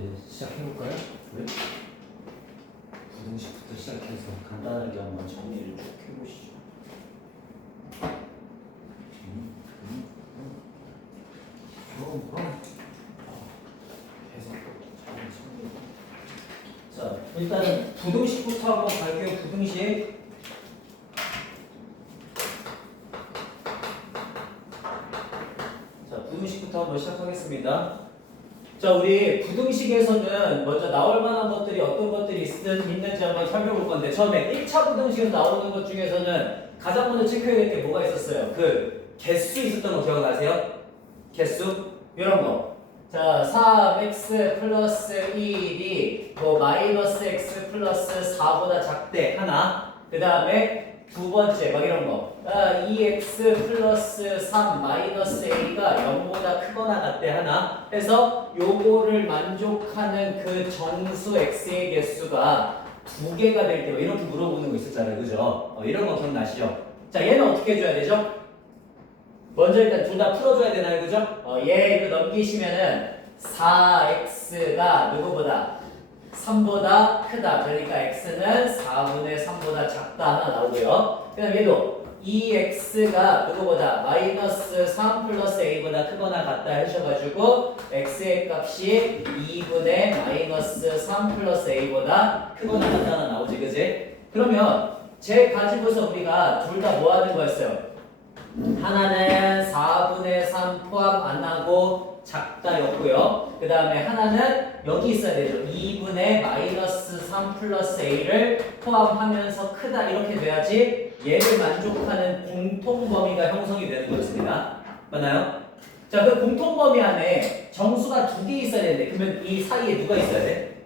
이제 시작해볼까요? 네? 부등식부터 시작해서 간단하게 한번 정리를 쭉 해보시죠. 자, 일단은 부등식부터 한번 갈게요. 부등식. 자, 부등식부터 한번 시작하겠습니다. 자, 우리 부등식에서는 먼저 나올 만한 것들이 어떤 것들이 있는지 한번 살펴볼 건데, 처음에 1차 부등식에서 나오는 것 중에서는 가장 먼저 체크해야 될 게 뭐가 있었어요? 그 개수 있었던 거 기억나세요? 개수? 이런 거. 자, 3x 플러스 1이 뭐 마이너스 x 플러스 4보다 작대 하나. 그 다음에 두 번째 막 이런 거. 2x 플러스 3 마이너스 a가 0보다 크거나 같대 하나 해서 요거를 만족하는 그 정수 x의 개수가 두 개가 될 때 이렇게 물어보는 거 있었잖아요. 그죠? 이런 거 기억나시죠? 자, 얘는 어떻게 해줘야 되죠? 먼저 일단 둘 다 풀어줘야 되나요? 그죠? 얘 이거 넘기시면은 4x가 누구보다? 3보다 크다. 그러니까 x는 4분의 3보다 작다 하나 나오고요. 그 다음 얘도 2x가 누구보다 마이너스 3 플러스 a보다 크거나 같다 하셔가지고 x의 값이 2분의 마이너스 3 플러스 a보다 크거나 같다 하나 나오지. 그지? 그러면 쟤 가지고서 우리가 둘 다 뭐 하는 거였어요? 하나는 4분의 3 포함 안 하고 작다였고요. 그 다음에 하나는 여기 있어야 되죠. 2분의 마이너스 3 플러스 a를 포함하면서 크다 이렇게 돼야지 얘를 만족하는 공통범위가 형성이 되는 거였습니다. 맞나요? 자, 그 공통범위 안에 정수가 두 개 있어야 되는데 그러면 이 사이에 누가 있어야 돼?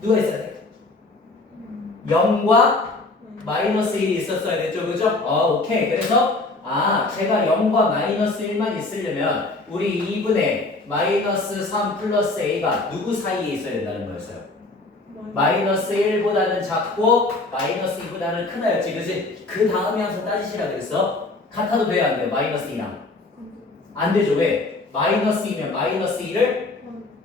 누가 있어야 돼? 0과 마이너스 1이 있었어야 됐죠. 그죠? 오케이. 그래서 제가 0과 마이너스 1만 있으려면 우리 2분의 마이너스 3 플러스 a가 누구 사이에 있어야 된다는 거였어요. 마이너스 1보다는 작고 마이너스 2보다는 크다였지. 그지? 그 다음에 항상 따지시라 그랬어. 같아도 돼요? 안 돼요? 마이너스 2랑 안 되죠. 왜? 마이너스 2면 마이너스 2를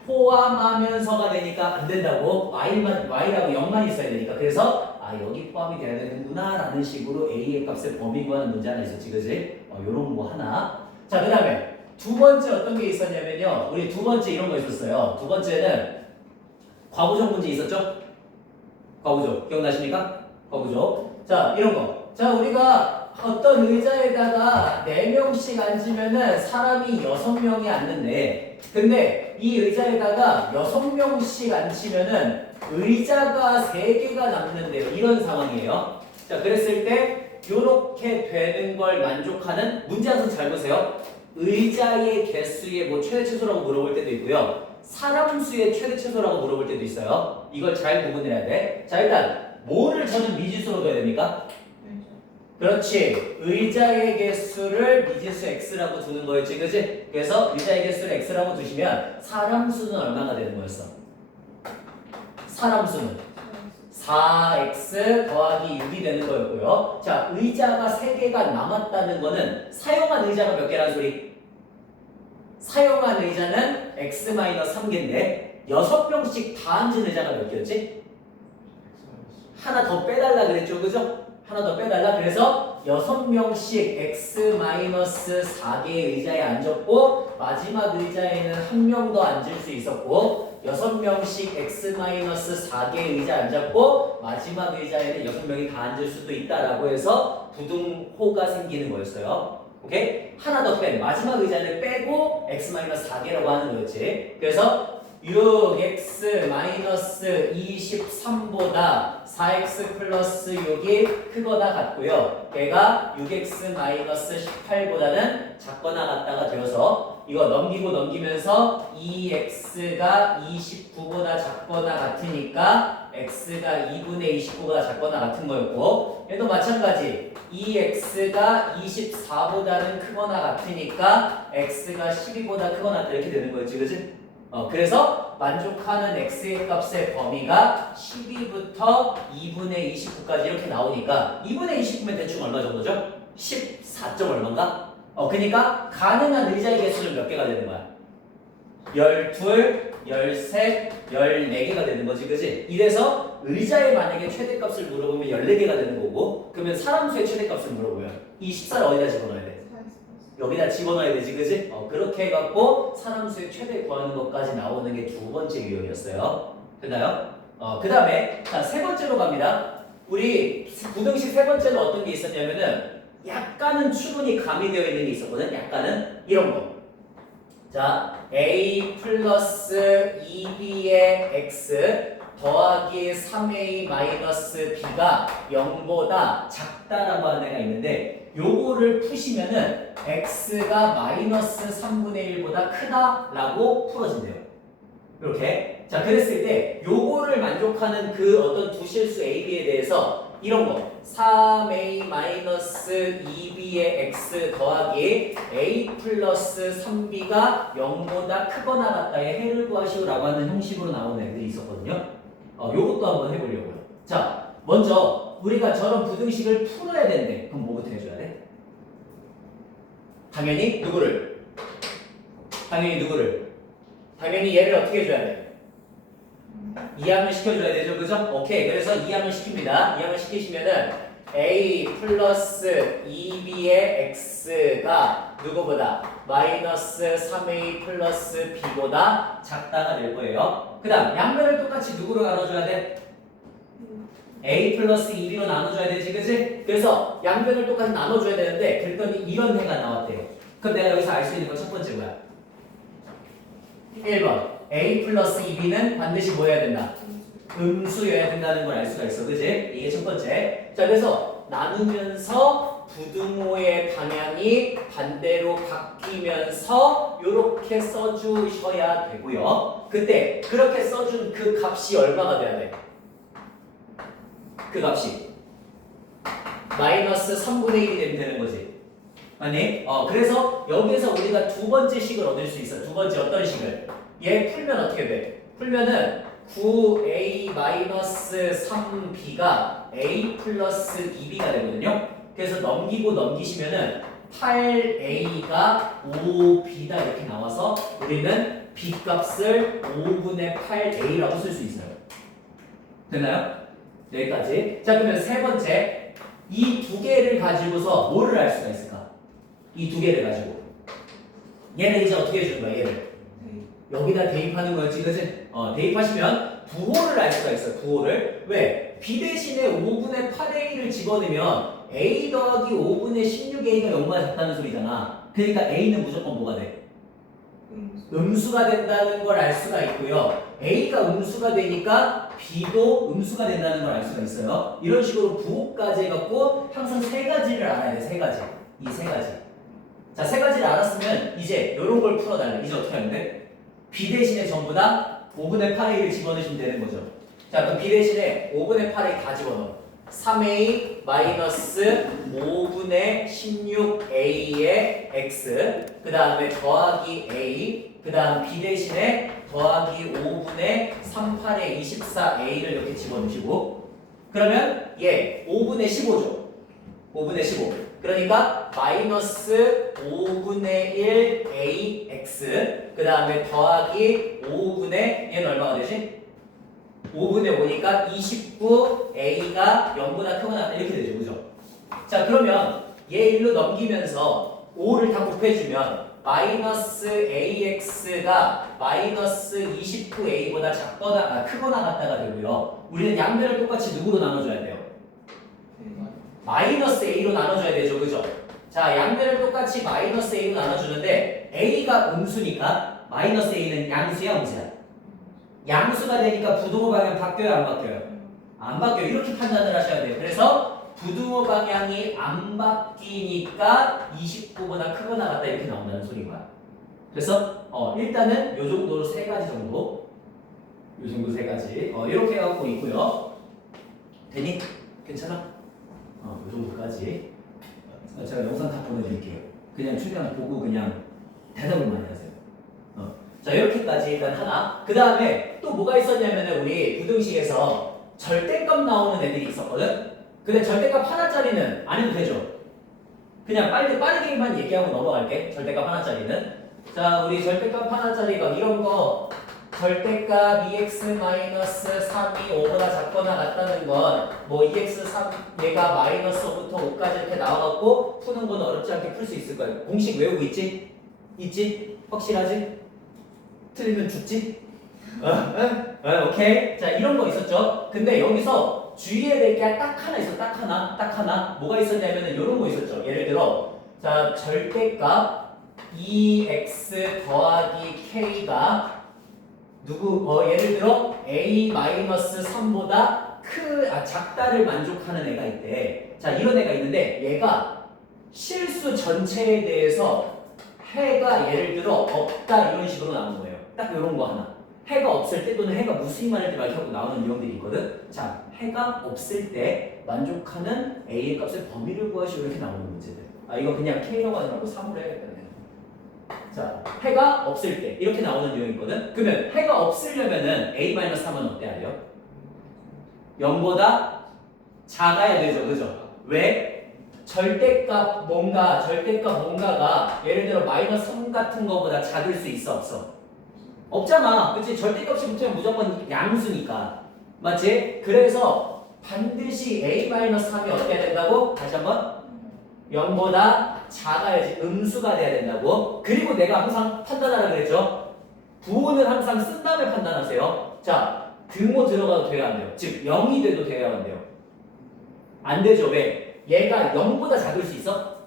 포함하면서가 되니까 안 된다고. y라고 0만 있어야 되니까. 그래서 여기 포함이 돼야 되는구나 라는 식으로 a의 값을 범위 구하는 문제 하나 있었지. 그지? 요런 거 하나. 자, 그 다음에 두 번째 어떤 게 있었냐면요, 우리 두 번째 이런 거 있었어요. 두 번째는 과부족 문제 있었죠? 과부족 기억나십니까? 과부족. 자, 이런 거. 자, 우리가 어떤 의자에다가 4명씩 앉으면은 사람이 6명이 앉는데, 근데 이 의자에다가 6명씩 앉히면은 의자가 3개가 남는데요. 이런 상황이에요. 자, 그랬을 때 요렇게 되는 걸 만족하는 문제 한 번 잘 보세요. 의자의 개수의 뭐 최대 최소라고 물어볼 때도 있고요. 사람 수의 최대 최소라고 물어볼 때도 있어요. 이걸 잘 구분해야 돼. 자, 일단 뭐를 저는 미지수로 둬야 됩니까? 그렇지. 의자의 개수를 미지수 x라고 두는 거였지. 그치? 그래서 의자의 개수를 x라고 두시면 사람 수는 얼마가 되는 거였어? 사람 수는 4x 더하기 6이 되는 거였고요. 자, 의자가 3개가 남았다는 거는 사용한 의자가 몇 개라는 소리? 사용한 의자는 x-3개인데 6명씩 다 앉은 의자가 몇 개였지? 하나 더 빼달라 그랬죠. 그죠? 하나 더 빼달라. 그래서 6명씩 x-4개의 의자에 앉았고 마지막 의자에는 한 명 더 앉을 수 있었고 6명씩 x-4개의 의자에 앉았고 마지막 의자에는 6명이 다 앉을 수도 있다라고 해서 부등호가 생기는 거였어요. 오케이? 하나 더 빼. 마지막 의자를 빼고 x-4개라고 하는 거였지. 그래서 6x-23보다 4x 플러스 6이 크거나 같고요. 얘가 6x-18보다는 작거나 같다가 되어서 이거 넘기면서 2x가 29보다 작거나 같으니까 x가 2분의 29보다 작거나 같은 거였고, 얘도 마찬가지 2x가 24보다는 크거나 같으니까 x가 12보다 크거나 같다 이렇게 되는 거였지. 그치? 그래서 만족하는 x의 값의 범위가 12부터 2분의 29까지 이렇게 나오니까 2분의 29면 대충 얼마 정도죠? 14점 얼마인가? 그러니까 가능한 의자의 개수는 몇 개가 되는 거야? 12, 13, 14개가 되는 거지, 그지? 이래서 의자에 만약에 최대값을 물어보면 14개가 되는 거고, 그러면 사람 수의 최대값을 물어보면 이 14를 어디다 집어넣어야 돼? 여기다 집어넣어야 되지, 그지? 그렇게 해갖고 사람 수의 최대 구하는 것까지 나오는 게 두 번째 유형이었어요. 됐나요? 그 다음에 자, 세 번째로 갑니다. 우리 부등식 세 번째는 어떤 게 있었냐면은 약간은 추론이 가미되어 있는 게 있었거든. 약간은 이런 거. 자, a 플러스 2b의 x 더하기 3a 마이너스 b가 0보다 작다라고 하는 애가 있는데 요거를 푸시면은 x가 마이너스 3분의 1보다 크다라고 풀어진대요. 이렇게. 자, 그랬을 때 요거를 만족하는 그 어떤 두 실수 a, b에 대해서 이런 거 3a 마이너스 2b의 x 더하기 a 플러스 3b가 0보다 크거나 같다의 해를 구하시오라고 하는 형식으로 나오는 애들이 있었거든요. 요것도 한번 해보려고요. 자, 먼저 우리가 저런 부등식을 풀어야 되는데 그럼 뭐부터 해줘야 돼? 당연히 누구를? 당연히 얘를 어떻게 해줘야 돼? 이항을 시켜줘야 되죠, 그죠? 오케이, 그래서 이항을 시킵니다. 이항을 시키시면은 a 플러스 2b의 x가 누구보다 마이너스 3a 플러스 b보다 작다가 될 거예요. 그 다음 양면을 똑같이 누구로 나눠줘야 돼? a 플러스 2b로 나눠줘야 되지, 그지? 그래서 양면을 똑같이 나눠줘야 되는데 그랬더니 이런 해가 나왔대요. 그럼 내가 여기서 알 수 있는 건 첫 번째 뭐야? 1번 a 플러스 2b는 반드시 뭐 해야 된다? 음수여야 된다는 걸 알 수가 있어, 그지? 이게 첫 번째. 자, 그래서 나누면서 부등호의 방향이 반대로 바뀌면서 이렇게 써주셔야 되고요. 그때 그렇게 써준 그 값이 얼마가 돼야 돼? 그 값이 마이너스 3분의 1이 되면 되는 거지. 아니? 그래서 여기서 우리가 두 번째 식을 얻을 수 있어. 두 번째 어떤 식을? 얘 풀면 어떻게 돼? 풀면은 9a-3b가 a 플러스 2b가 되거든요. 그래서 넘기시면은 8a가 5b다 이렇게 나와서 우리는 b 값을 5분의 8a라고 쓸 수 있어요. 됐나요? 여기까지. 자, 그러면 세 번째, 이 두 개를 가지고서 뭐를 알 수가 있을까? 이 두 개를 가지고 얘는 이제 어떻게 해주는 거야? 얘를 여기다 대입하는 거였지, 그치? 대입하시면 부호를 알 수가 있어요. 부호를. 왜? b 대신에 5분의 8a를 집어넣으면 a 더하기 5분의 16a가 0보다 작다는 소리잖아. 그러니까 a는 무조건 뭐가 돼? 음수가 된다는 걸 알 수가 있고요. a가 음수가 되니까 b도 음수가 된다는 걸 알 수가 있어요. 이런 식으로 부호까지 해갖고 항상 세 가지를 알아야 돼. 세 가지. 이 세 가지. 자, 세 가지를 알았으면 이제 이런 걸 풀어달래. 이제 어떻게 하는데? b 대신에 전부 다 5분의 8a를 집어넣으시면 되는 거죠. 자, 그럼 b 대신에 5분의 8a 다 집어넣어. 3a 마이너스 5분의 16a의 x 그 다음에 더하기 a 그 다음 b 대신에 더하기 5분의 38의 24a를 이렇게 집어넣으시고 그러면 얘 5분의 15죠. 5분의 15 그러니까 마이너스 5분의 1 ax 그 다음에 더하기 5분의 얘는 얼마가 되지? 5분의 5니까 29a가 0보다 크거나 이렇게 되죠, 그죠? 자, 그러면 얘 일로 넘기면서 5를 다 곱해주면 마이너스 ax가 마이너스 29a보다 작거나 크거나 같다가 되고요. 우리는 양면을 똑같이 누구로 나눠줘야 돼요? 마이너스 a로 나눠줘야 되죠, 그죠? 자, 양면을 똑같이 마이너스 a로 나눠주는데 a가 음수니까 마이너스 a는 양수야, 음수야? 양수가 되니까 부등호 방향 바뀌어요, 안 바뀌어요? 안 바뀌어요. 이렇게 판단을 하셔야 돼요. 그래서 부등호 방향이 안 바뀌니까 29보다 크거나 같다 이렇게 나온다는 소리인 거야. 그래서 일단은 요 정도로 세 가지 정도, 요 정도 세 가지 이렇게 갖고 있고요. 되니? 괜찮아? 요 정도까지. 제가 영상 다 보내드릴게요. 그냥 최대한 보고 그냥 대답을 많이 하세요. 자, 이렇게까지 일단 하나. 그 다음에 또 뭐가 있었냐면은 우리 부등식에서 절대값 나오는 애들이 있었거든? 근데 절대값 하나짜리는 안 해도 되죠? 그냥 빠르게만 얘기하고 넘어갈게. 절대값 하나짜리는. 자, 우리 절대값 하나짜리가 이런 거 절대값 2x-3이 5보다 작거나 같다는 건 뭐 2x3 얘가 마이너스 5부터 5까지 이렇게 나와갖고 푸는 건 어렵지 않게 풀 수 있을 거예요. 공식 외우고 있지? 있지? 확실하지? 틀리면 죽지? 오케이. 자, 이런 거 있었죠? 근데 여기서 주의해야 될 게 딱 하나 있어. 딱 하나. 뭐가 있었냐면은 이런 거 있었죠. 예를 들어, 자, 절대값 2x 더하기 k가 예를 들어 a-3보다 작다를 만족하는 애가 있대. 자, 이런 애가 있는데 얘가 실수 전체에 대해서 해가 예를 들어 없다 이런 식으로 나오는 거예요. 딱 이런 거 하나. 해가 없을 때 또는 해가 무수히만 할때 막 하고 나오는 유형들이 있거든. 자, 해가 없을 때 만족하는 a의 값의 범위를 구하시오 이렇게 나오는 문제들. 아, 이거 그냥 k라고 하지 말고 3으로 해야겠다. 자, 해가 없을 때 이렇게 나오는 유형이거든. 그러면 해가 없으려면은 a-3은 어때야 돼요? 0보다 작아야 되죠, 그죠? 왜? 절대값 뭔가가 예를 들어 -3 같은 거보다 작을 수 있어, 없어? 없잖아, 그치? 절대값이 붙으면 무조건 양수니까, 맞지? 그래서 반드시 a-3이 어때야 된다고? 다시 한번 0보다 작아야지 음수가 돼야 된다고. 그리고 내가 항상 판단하라 그랬죠. 부호는 항상 쓴 다음에 판단하세요. 자, 등호 들어가도 돼야 안 돼요. 즉 0이 돼도 돼야 안 돼요. 안 되죠. 왜? 얘가 0보다 작을 수 있어?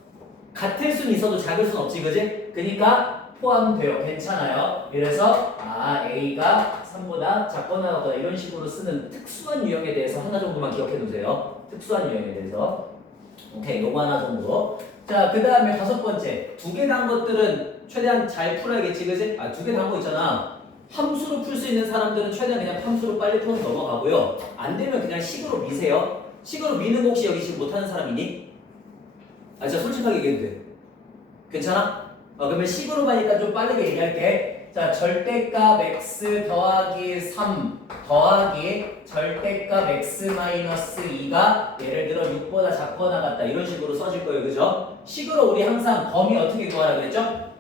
같을 수는 있어도 작을 수는 없지, 그지? 그러니까 포함돼요. 괜찮아요. 그래서 A가 3보다 작거나 같거나 이런 식으로 쓰는 특수한 유형에 대해서 하나 정도만 기억해 두세요. 특수한 유형에 대해서. 오케이, 요거 하나 정도. 자, 그 다음에 5번째. 2개 단 것들은 최대한 잘 풀어야겠지, 그지? 2개 단 거 있잖아. 함수로 풀 수 있는 사람들은 최대한 그냥 함수로 빨리 풀어서 넘어가고요. 안 되면 그냥 식으로 미세요. 식으로 미는 거 혹시 여기 지금 못하는 사람이니? 진짜 솔직하게 얘기해도 돼. 괜찮아? 그러면 식으로만 일단 좀 빠르게 얘기할게. 자, 절대값 x 더하기 3 더하기 절대값 x-2가 예를 들어 6보다 작거나 같다 이런 식으로 써질 거예요, 그죠? 식으로 우리 항상 범위 어떻게 구하라 그랬죠?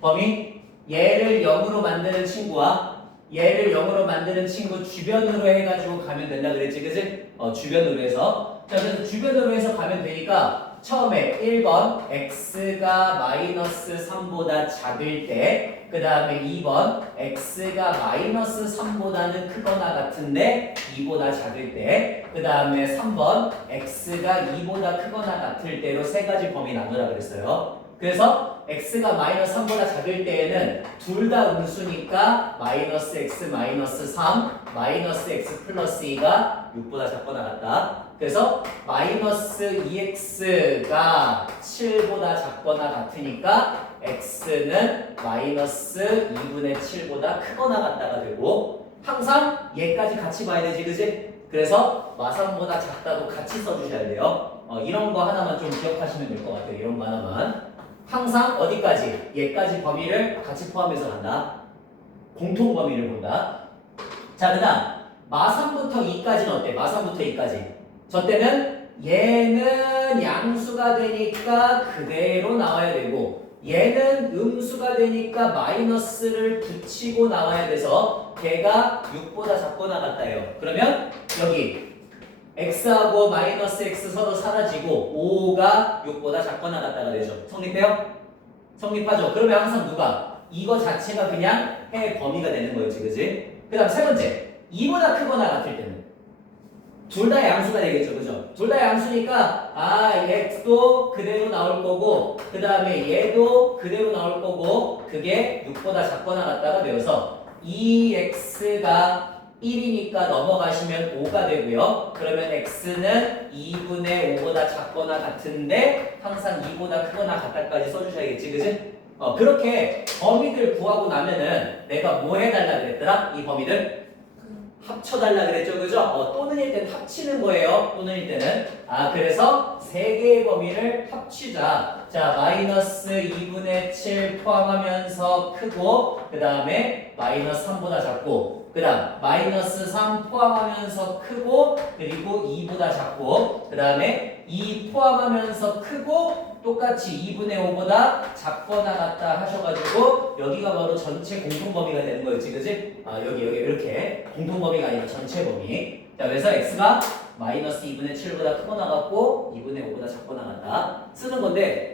범위 얘를 0으로 만드는 친구와 얘를 0으로 만드는 친구 주변으로 해가지고 가면 된다 그랬지, 그지? 주변으로 해서. 자, 그래서 주변으로 해서 가면 되니까 처음에 1번 x가 -3보다 작을 때, 그 다음에 2번 x가 -3보다는 크거나 같은데 2보다 작을 때, 그 다음에 3번 x가 2보다 크거나 같을 때로 세 가지 범위 나누라 그랬어요. 그래서 x가 -3보다 작을 때에는 둘 다 음수니까 -x -3 -x 플러스 2가 6보다 작거나 같다. 그래서 -2x가 7보다 작거나 같으니까 x는 -2분의 7보다 크거나 같다가 되고, 항상 얘까지 같이 봐야 되지, 그지? 그래서 마삼보다 작다도 같이 써주셔야 돼요. 이런 거 하나만 좀 기억하시면 될 것 같아요. 이런 거 하나만. 항상 어디까지? 얘까지 범위를 같이 포함해서 간다. 공통 범위를 본다. 자, 그 다음 마3부터 2까지는 어때? 마3부터 2까지. 저 때는 얘는 양수가 되니까 그대로 나와야 되고, 얘는 음수가 되니까 마이너스를 붙이고 나와야 돼서 걔가 6보다 작거나 같다요. 그러면 여기 x하고 -x 서로 사라지고 5가 6보다 작거나 같다가 되죠. 성립해요? 성립하죠. 그러면 항상 누가? 이거 자체가 그냥 해의 범위가 되는 거였지, 그지? 그 다음 세 번째, 2보다 크거나 같을 때는 둘 다 양수가 되겠죠, 그죠? 둘 다 양수니까 x도 그대로 나올 거고, 그 다음에 얘도 그대로 나올 거고, 그게 6보다 작거나 같다가 되어서 2x가 1이니까 넘어가시면 5가 되고요. 그러면 x는 2분의 5보다 작거나 같은데 항상 2보다 크거나 같다까지 써주셔야겠지, 그지? 그렇게 범위들 구하고 나면은 내가 뭐 해달라 그랬더라? 이 범위들 합쳐달라 그랬죠, 그죠? 또는일 때는 합치는 거예요. 또는일 때는. 그래서 세 개의 범위를 합치자. 자, 마이너스 2분의 7 포함하면서 크고, 그 다음에 마이너스 3보다 작고, 그 다음 마이너스 3 포함하면서 크고, 그리고 2보다 작고, 그 다음에 2 포함하면서 크고, 똑같이 2분의 5보다 작거나 같다 하셔가지고, 여기가 바로 전체 공통범위가 되는 거였지, 그지? 아, 여기 이렇게 공통범위가 아니라 전체 범위. 자, 그래서 x가 마이너스 2분의 7보다 크거나 같고 2분의 5보다 작거나 같다 쓰는 건데,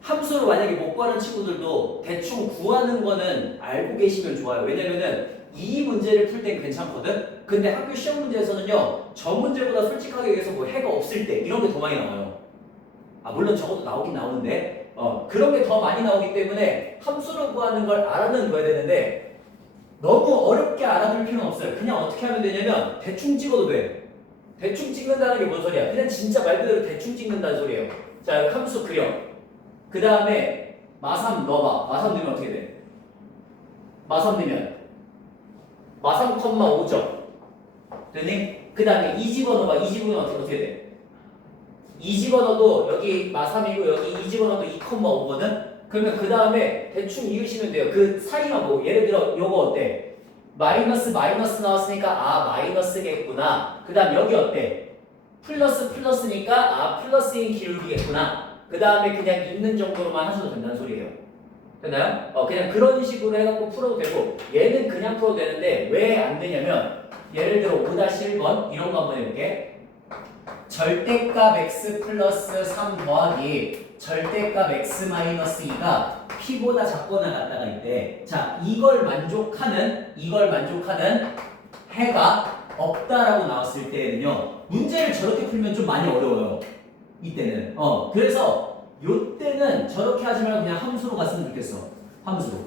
함수를 만약에 못 구하는 친구들도 대충 구하는 거는 알고 계시면 좋아요. 왜냐면은 이 문제를 풀 땐 괜찮거든? 근데 학교 시험 문제에서는요, 저 문제보다 솔직하게 얘기해서 뭐 해가 없을 때 이런 게 더 많이 나와요. 아, 물론 적어도 나오긴 나오는데 그런 게 더 많이 나오기 때문에 함수를 구하는 걸 알아는 둬야 되는데, 너무 어렵게 알아둘 필요는 없어요. 그냥 어떻게 하면 되냐면 대충 찍어도 돼. 대충 찍는다는 게 뭔 소리야? 그냥 진짜 말 그대로 대충 찍는다는 소리예요. 자, 여기 함수 그려. 그 다음에 마삼 넣어봐. 마삼 넣으면 어떻게 돼? 마삼 넣으면 마삼, 5점 되니? 그 다음에 2 집어넣어봐. 2 집어넣으면 어떻게 돼? 2 집어넣어도 여기 마삼이고 여기 2 집어넣어도 2,5거든? 그러면 그 다음에 대충 이으시면 돼요. 그 사이만 보고. 예를 들어 요거 어때? 마이너스 나왔으니까 아 마이너스겠구나. 그 다음 여기 어때? 플러스니까 아 플러스인 기울기겠구나. 그 다음에 그냥 있는 정도로만 하셔도 된다는 소리예요. 됐나요? 그냥 그런 식으로 해갖고 풀어도 되고, 얘는 그냥 풀어도 되는데 왜 안 되냐면, 예를 들어 5-1번 이런 거 한번 해볼게. 절대값 x 플러스 3 더하기 절대값 x 마이너스 2가 p보다 작거나 같다가 있대. 자, 이걸 만족하는 해가 없다라고 나왔을 때는요, 문제를 저렇게 풀면 좀 많이 어려워요. 이때는. 그래서 요때는 저렇게 하지 말고 그냥 함수로 갔으면 좋겠어. 함수로.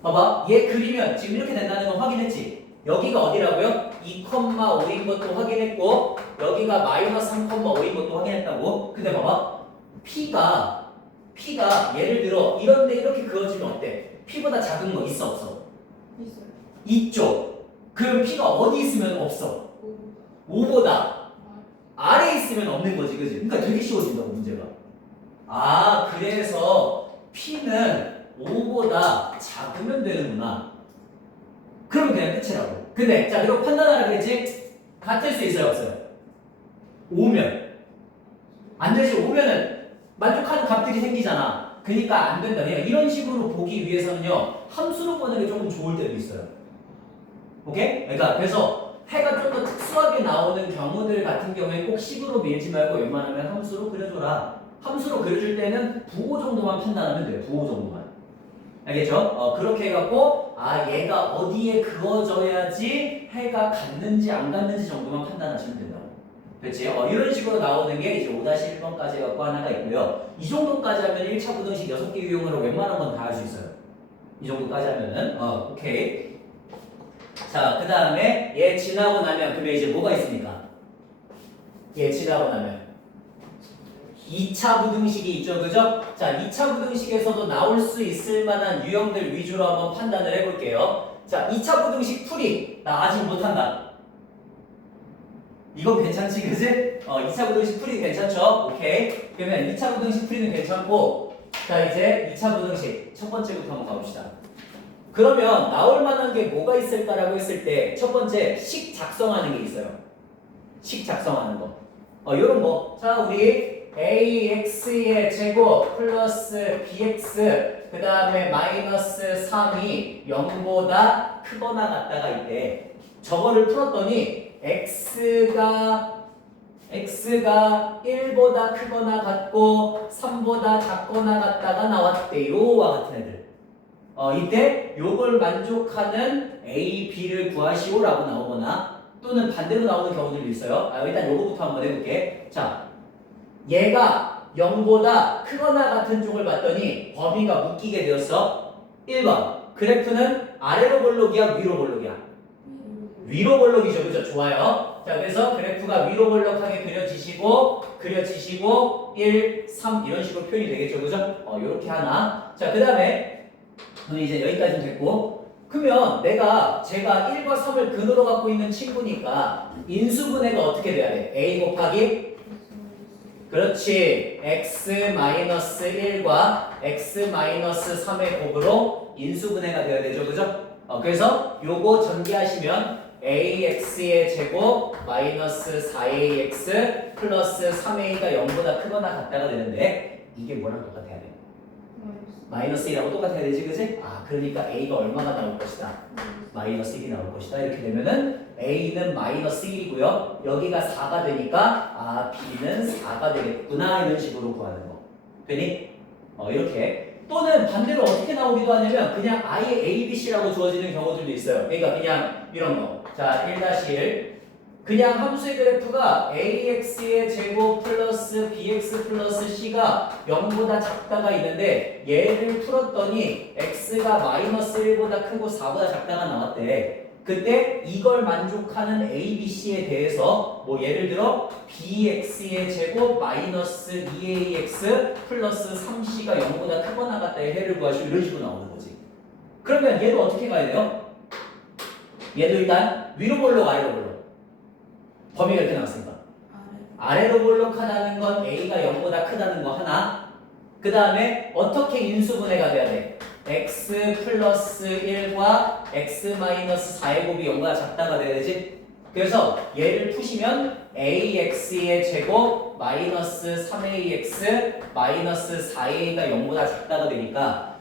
봐봐. 얘 그리면 지금 이렇게 된다는 건 확인했지? 여기가 어디라고요? 2,5인 것도 확인했고, 여기가 마이너스 3,5인 것도 확인했다고. 근데 봐봐. P가 예를 들어 이런데 이렇게 그어지면 어때? P보다 작은 거 있어 없어? 있어요. 있죠. 그럼 P가 어디 있으면 없어? 5보다 아래에 있으면 없는 거지, 그지? 그러니까 되게 쉬워진다고 문제가. 아, 그래서 P는 5보다 작으면 되는구나. 그러면 그냥 끝이라고. 근데 자, 이거 판단하라 그랬지? 같을 수 있어요 없어요? 5면 안 되지. 5면은 만족하는 값들이 생기잖아. 그러니까 안 된다. 그냥 이런 식으로 보기 위해서는요, 함수로 보는 게 조금 좋을 때도 있어요. 오케이? 그러니까 그래서 해가 좀 더 특수하게 나오는 경우들 같은 경우에 꼭 식으로 밀지 말고 웬만하면 함수로 그려줘라. 함수로 그려줄 때는 부호 정도만 판단하면 돼요. 부호 정도만. 알겠죠? 그렇게 해갖고 아 얘가 어디에 그어져야지 해가 갔는지 안 갔는지 정도만 판단하시면 된다고. 그렇지? 이런 식으로 나오는 게 이제 5-1번까지 갖고 하나가 있고요. 이 정도까지 하면 1차 부등식 6개 유형으로 웬만한 건 다 할 수 있어요. 이 정도까지 하면은 오케이. 자, 그 다음에 얘 지나고 나면 그러면 이제 뭐가 있습니까? 얘 지나고 나면 2차 부등식이 있죠, 그죠? 자, 2차 부등식에서도 나올 수 있을 만한 유형들 위주로 한번 판단을 해볼게요. 자, 2차 부등식 풀이 나 아직 못한다. 이건 괜찮지, 그지? 2차 부등식 풀이 괜찮죠? 오케이. 그러면 2차 부등식 풀이는 괜찮고, 자, 이제 2차 부등식 첫 번째부터 한번 가봅시다. 그러면 나올 만한 게 뭐가 있을까라고 했을 때 첫 번째 식 작성하는 게 있어요. 식 작성하는 거. 요런 거. 자, 우리 ax의 제곱 플러스 bx 그 다음에 마이너스 3이 0보다 크거나 같다가 있대. 저거를 풀었더니 x가 1보다 크거나 같고 3보다 작거나 같다가 나왔대요와 같은 애들. 이때 요걸 만족하는 A, B를 구하시오라고 나오거나 또는 반대로 나오는 경우들도 있어요. 일단 요거부터 한번 해볼게. 자, 얘가 0보다 크거나 같은 쪽을 봤더니 범위가 묶이게 되었어. 1번 그래프는 아래로 볼록이야 위로 볼록이야? 위로 볼록이죠. 그죠? 좋아요. 자, 그래서 그래프가 위로 볼록하게 그려지시고 1, 3 이런 식으로 표현이 되겠죠. 그죠? 요렇게 하나. 자, 그 다음에 이제 여기까지는 됐고, 그러면 제가 1과 3을 근으로 갖고 있는 친구니까 인수분해가 어떻게 돼야 돼? A 곱하기 그렇지. x-1과 x-3의 곱으로 인수분해가 되어야 되죠. 그죠? 그래서 요거 전개하시면 ax의 제곱 마이너스 4ax 플러스 3a가 0보다 크거나 같다가 되는데 이게 뭐랑 똑같아야 돼? 마이너스 1하고 똑같아야 되지, 그지? 그러니까 a가 얼마나 나올 것이다? 마이너스 1이 나올 것이다. 이렇게 되면은 a는 마이너스 1이고요. 여기가 4가 되니까 b는 4가 되겠구나. 이런 식으로 구하는 거. 되니? 이렇게. 또는 반대로 어떻게 나오기도 하냐면 그냥 아예 a, b, c라고 주어지는 경우들도 있어요. 그러니까 그냥 이런 거. 자, 1-1. 그냥 함수의 그래프가 ax의 제곱 플러스 bx 플러스 c가 0보다 작다가 있는데 얘를 풀었더니 x가 마이너스 1보다 크고 4보다 작다가 나왔대. 그때 이걸 만족하는 a, b, c에 대해서 뭐 예를 들어 bx의 제곱 마이너스 2ax 플러스 3c가 0보다 크거나 같다의 해를 구하시고 이런 식으로 나오는 거지. 그러면 얘도 어떻게 가야 돼요? 얘도 일단 위로 볼록 아래로 볼록. 범위가 이렇게 나왔으니까 아래로 볼록하다는 건 a가 0보다 크다는 거 하나. 그 다음에 어떻게 인수분해가 돼야 돼? x 플러스 1과 x 마이너스 4의 곱이 0보다 작다가 돼야 되지? 그래서 얘를 푸시면 ax의 제곱 마이너스 3ax 마이너스 4a가 0보다 작다가 되니까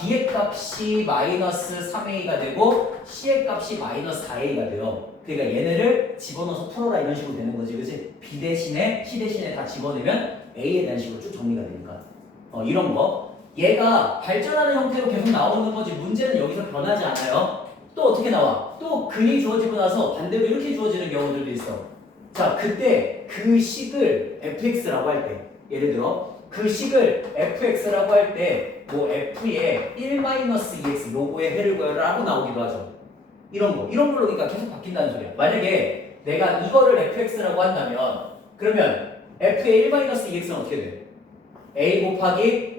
b의 값이 마이너스 3a가 되고 c의 값이 마이너스 4a가 돼요. 그러니까 얘네를 집어넣어서 풀어라 이런 식으로 되는 거지, 그치? b 대신에 c 대신에 다 집어넣으면 a에 대한 식으로 쭉 정리가 되니까 이런 거. 얘가 발전하는 형태로 계속 나오는 거지 문제는 여기서 변하지 않아요. 또 어떻게 나와? 또 근이 주어지고 나서 반대로 이렇게 주어지는 경우들도 있어. 자, 그때 그 식을 fx라고 할 때, 예를 들어 그 식을 fx라고 할 때 뭐 f에 1-2x 요거의 해를 구해라 하고 나오기도 하죠. 이런 거, 이런 걸로 그러니까 계속 바뀐다는 소리야. 만약에 내가 이거를 fx라고 한다면 그러면 f의 1-2x는 어떻게 돼? a 곱하기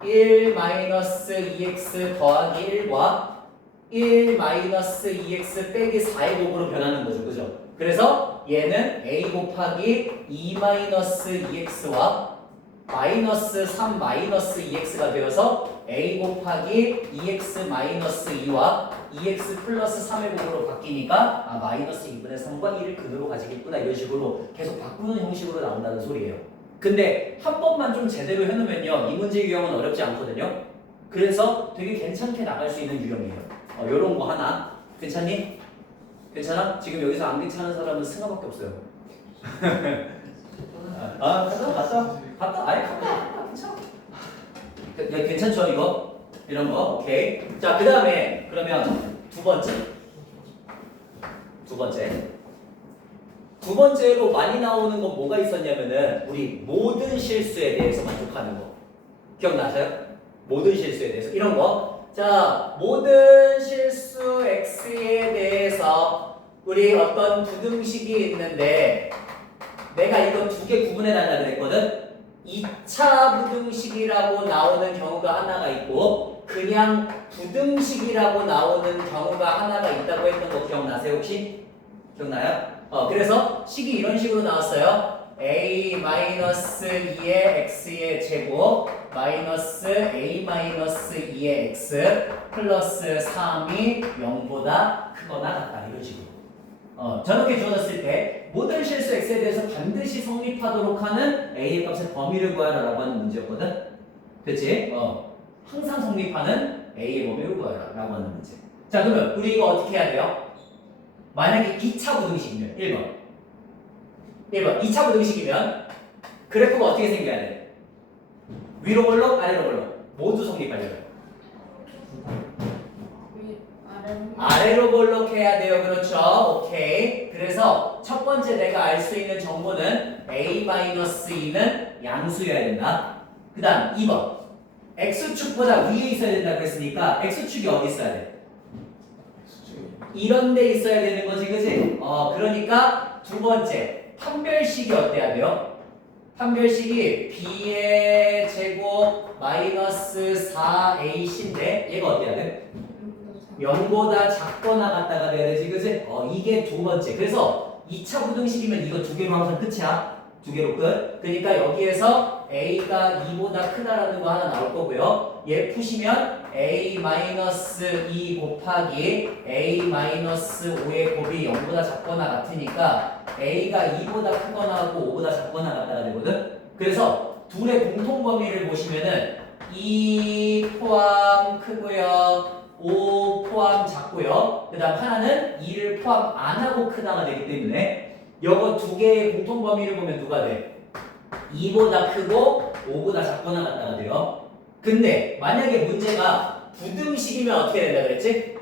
1-2x 더하기 1과 1-2x 빼기 4의 곱으로 변하는 거죠. 그죠? 그래서 얘는 a 곱하기 2-2x와 마이너스 3-2x가 되어서 a 곱하기 2x-2와 2x 플러스 3의 곱으로 바뀌니까 마이너스 2분의 3과 1을 근으로 가지겠구나 이런 식으로 계속 바꾸는 형식으로 나온다는 소리예요. 근데 한 번만 좀 제대로 해놓으면요 이 문제 유형은 어렵지 않거든요. 그래서 되게 괜찮게 나갈 수 있는 유형이에요. 요런 거 하나 괜찮니? 괜찮아? 지금 여기서 안 괜찮은 사람은 승아밖에 없어요. 갔다 아예 갔다 괜찮아. 괜찮죠 이거? 이런 거 오케이. 자, 그 다음에 그러면 두 번째로 많이 나오는 거 뭐가 있었냐면은 우리 모든 실수에 대해서 만족하는 거 기억나세요? 모든 실수에 대해서 이런 거. 자, 모든 실수 x에 대해서 우리 어떤 부등식이 있는데 내가 이거 두 개 구분해 달라 그랬거든. 2차 부등식이라고 나오는 경우가 하나가 있고 그냥 부등식이라고 나오는 경우가 하나가 있다고 했던 거 기억나세요 혹시? 기억나요? 그래서 식이 이런 식으로 나왔어요. a-2의 x의 제곱 마이너스 a-2의 x 플러스 3이 0보다 크거나 같다 이런 식으로. 저렇게 주어졌을 때 모든 실수 x에 대해서 반드시 성립하도록 하는 a의 값의 범위를 구하라라고 하는 문제였거든. 그치? 항상 성립하는 a의 범위를 구하라라고 하는 문제. 자, 그러면 우리 이거 어떻게 해야 돼요? 만약에 2차 부등식이면 1번 2차 부등식이면 그래프가 어떻게 생겨야 돼? 위로 볼록 아래로 볼록 모두 성립하려면 아래로 볼록해야 돼요. 그렇죠? 오케이. 그래서 첫 번째 내가 알 수 있는 정보는 a-2는 양수여야 된다. 그 다음 2번 x축보다 위에 있어야 된다 그랬으니까 x축이 어디 있어야 돼? 이런 데 있어야 되는 거지, 그치? 그러니까 두 번째 판별식이 어때야 돼요? 판별식이 b의 제곱 마이너스 4ac인데 얘가 어때야 돼? 0보다 작거나 같다가 돼야 되지, 그치? 이게 두 번째. 그래서 2차 부등식이면 이거 두 개로 항상 끝이야. 두 개로 끝. 그러니까 여기에서 a가 2보다 크다라는 거 하나 나올 거고요. 얘 푸시면 a-2 곱하기 a-5의 곱이 0보다 작거나 같으니까 a가 2보다 크거나 하고 5보다 작거나 같다가 되거든. 그래서 둘의 공통 범위를 보시면은 2 포함 크고요. 5 포함 작고요. 그 다음 하나는 2를 포함 안 하고 크다가 되기 때문에 요거 두 개의 공통 범위를 보면 누가 돼? 2보다 크고 5보다 작거나 같다가 돼요. 근데 만약에 문제가 부등식이면 어떻게 된다 그랬지?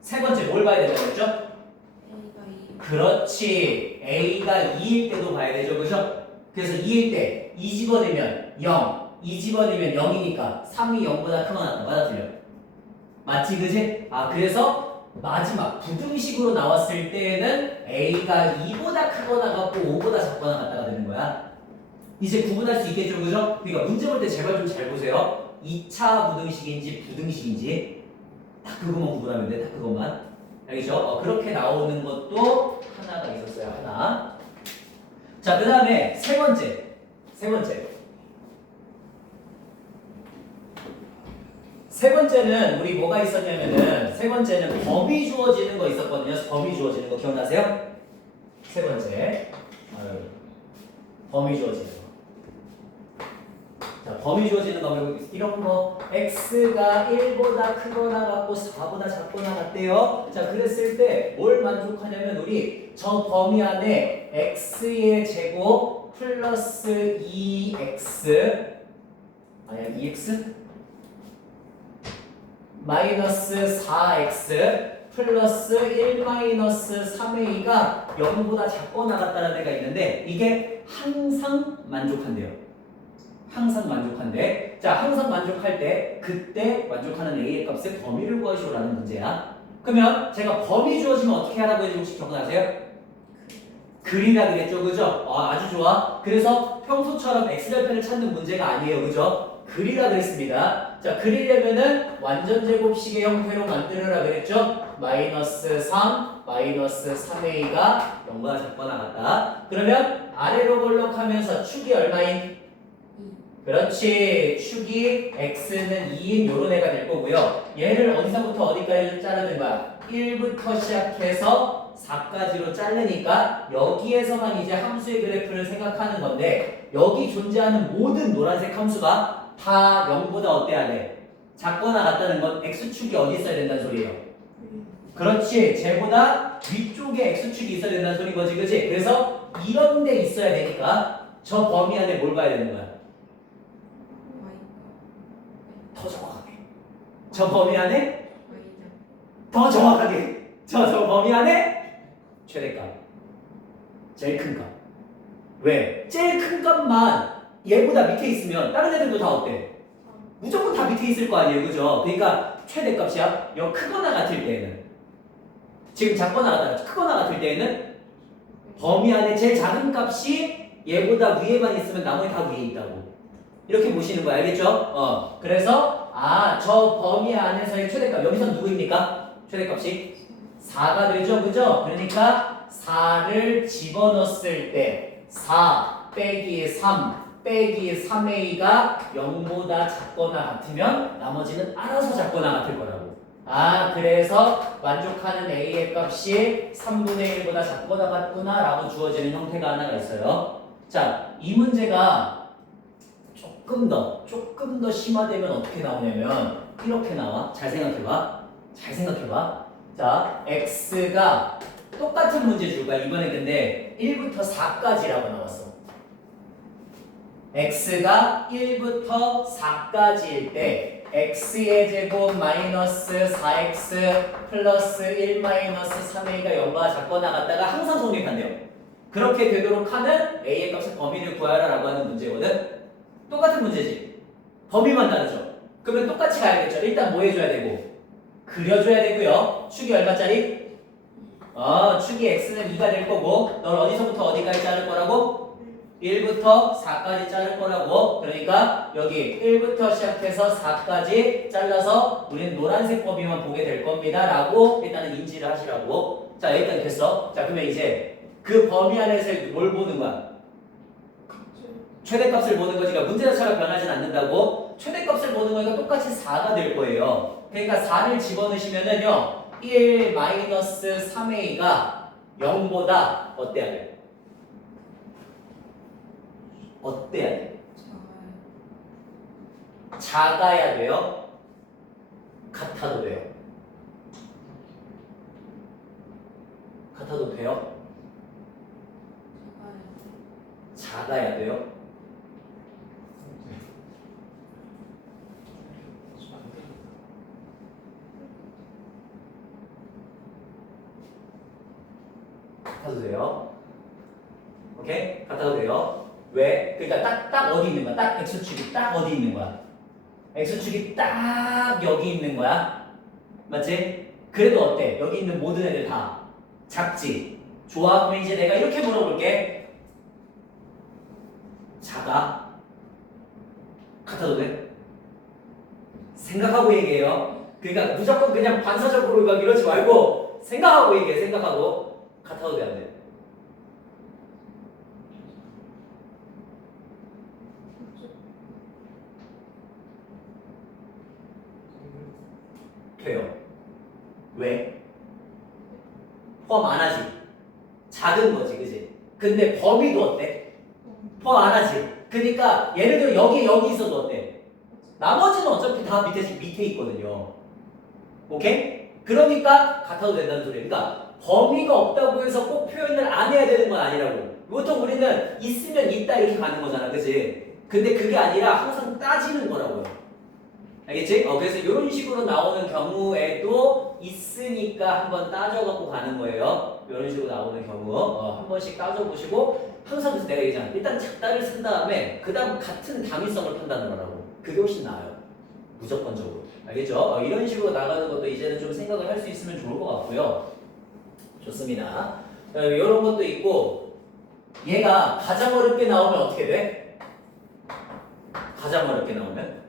세 번째 뭘 봐야 된다 그랬죠? A가 2. 그렇지. A가 2일 때도 봐야 되죠. 그죠? 그래서 2일 때 2 집어내면 0, 2 집어내면 0이니까 3이 0보다 크거나 같다. 맞아 틀려? 맞지 그지? 아 그래서 마지막 부등식으로 나왔을 때에는 A가 2보다 크거나 같고 5보다 작거나 같다가 되는 거야. 이제 구분할 수 있겠죠 그죠? 그러니까 문제 볼 때 제발 좀 잘 보세요. 2차 부등식인지 부등식인지 딱 그것만 구분하면 돼. 딱 그것만. 알겠죠? 그렇게 나오는 것도 하나가 있었어요. 하나. 자, 그 다음에 세 번째. 세 번째는 우리 뭐가 있었냐면은 세 번째는 범위 주어지는 거 있었거든요. 범위 주어지는 거 기억나세요? 세 번째. 범위 주어지는 거. 자, 범위 주어지는 거 말고 이런 거 x가 1보다 크거나 같고 4보다 작거나 같대요. 자, 그랬을 때 뭘 만족하냐면 우리 저 범위 안에 x의 제곱 플러스 2x 아니야 2x 마이너스 4x 플러스 1 마이너스 3a가 0보다 작거나 같다는 애가 있는데 이게 항상 만족한대요. 항상 만족한대. 자, 항상 만족할 때 그때 만족하는 a의 값의 범위를 구하시오라는 문제야. 그러면 제가 범위 주어지면 어떻게 하라고 해야지 혹시 기억나세요? 그리라 그랬죠, 그죠? 아주 좋아. 그래서 평소처럼 x절편을 찾는 문제가 아니에요, 그죠? 그리라 그랬습니다. 자, 그리려면은 완전 제곱식의 형태로 만들으라 그랬죠? 마이너스 3, 마이너스 3a가 0보다 작거나 같다. 그러면 아래로 볼록하면서 축이 얼마인? 그렇지. 축이 x는 2인 요런 애가 될 거고요. 얘를 어디서부터 어디까지 자르는 거야? 1부터 시작해서 4까지로 자르니까 여기에서만 이제 함수의 그래프를 생각하는 건데 여기 존재하는 모든 노란색 함수가 다 0보다 어때야 돼? 작거나 같다는 건 x축이 어디 있어야 된다는 소리예요. 그렇지. 쟤보다 위쪽에 x축이 있어야 된다는 소린 거지, 그치? 그래서 이런 데 있어야 되니까 저 범위 안에 뭘 봐야 되는 거야? 더 정확하게. 저 범위 안에 더 정확하게. 저 범위 안에 최대값. 제일 큰 값. 왜? 제일 큰 값만 얘보다 밑에 있으면 다른 애들도 다 어때? 무조건 다 밑에 있을 거 아니에요, 그죠? 그러니까 최대값이야. 여 크거나 같을 때에는 지금 작거나 같다. 크거나 같을 때에는 범위 안에 제일 작은 값이 얘보다 위에만 있으면 나머지 다 위에 있다고. 이렇게 보시는 거야, 알겠죠? 그래서 저 범위 안에서의 최대값 여기서 누구입니까? 최대값이 4가 되죠, 그죠? 그러니까 4를 집어넣었을 때 4 빼기 3 빼기 3a가 0보다 작거나 같으면 나머지는 알아서 작거나 같을 거라고. 그래서 만족하는 a의 값이 3분의 1보다 작거나 같구나 라고 주어지는 형태가 하나가 있어요. 자, 이 문제가 조금 더 심화되면 어떻게 나오냐면 이렇게 나와. 잘 생각해봐. 자, x가 똑같은 문제 줄 거야. 이번에 근데 1부터 4까지라고 나왔어. x가 1부터 4까지일 때 x의 제곱 마이너스 4x 플러스 1 마이너스 3a가 0보다 작거나 같다가 항상 성립한대요. 그렇게 되도록 하는 a의 값의 범위를 구하라 라고 하는 문제거든. 똑같은 문제지. 범위만 다르죠. 그러면 똑같이 가야겠죠. 일단 뭐 해줘야 되고 그려줘야 되고요. 축이 얼마짜리? 축이 x는 2가 될 거고 넌 어디서부터 어디까지 자를 거라고? 1부터 4까지 자를 거라고. 그러니까 여기 1부터 시작해서 4까지 잘라서 우리는 노란색 범위만 보게 될 겁니다 라고 일단은 인지를 하시라고. 자, 일단 됐어. 자, 그러면 이제 그 범위 안에서 뭘 보는 거야? 최대값을 보는 거지. 그러니까 문제 자체가 변하진 않는다고. 최대값을 보는 거니까 똑같이 4가 될 거예요. 그러니까 4를 집어넣으시면은요. 1 3a가 0보다 어때야 돼? 어때야 돼? 작아야 돼요? 같아도 돼요? 같아도 돼요? 작아야 돼요? 같아도 돼요? 오케이? 같아도 돼요? 왜? 그러니까 딱 어디 있는 거야? 딱 X축이 딱 어디 있는 거야? X축이 딱 여기 있는 거야? 맞지? 그래도 어때? 여기 있는 모든 애들 다 작지? 좋아? 그럼 이제 내가 이렇게 물어볼게. 작아? 같아도 돼? 생각하고 얘기해요. 그러니까 무조건 그냥 반사적으로 막 이러지 말고 생각하고 얘기해. 생각하고. 같아도 돼, 안 돼? 돼요. 왜? 포함 안 하지? 작은 거지, 그지? 근데 범위도 어때? 포함 안 하지? 그러니까 예를 들어 여기 있어도 어때? 나머지는 어차피 다 밑에 있거든요. 오케이? 그러니까 같아도 된다는 소리예요. 그러니까 범위가 없다고 해서 꼭 표현을 안 해야 되는 건 아니라고. 보통 우리는 있으면 있다 이렇게 가는 거잖아, 그지? 근데 그게 아니라 항상 따지는 거라고요. 알겠지? 그래서 이런 식으로 나오는 경우에도 있으니까 한번 따져갖고 가는 거예요. 이런 식으로 나오는 경우 한 번씩 따져보시고 항상 그래서 내가 얘기하잖아. 일단 작다를 쓴 다음에 그 다음 같은 당위성을 판단을 하라고. 그게 훨씬 나아요. 무조건적으로. 알겠죠? 이런 식으로 나가는 것도 이제는 좀 생각을 할 수 있으면 좋을 것 같고요. 좋습니다. 이런 것도 있고 얘가 가장 어렵게 나오면 어떻게 돼? 가장 어렵게 나오면?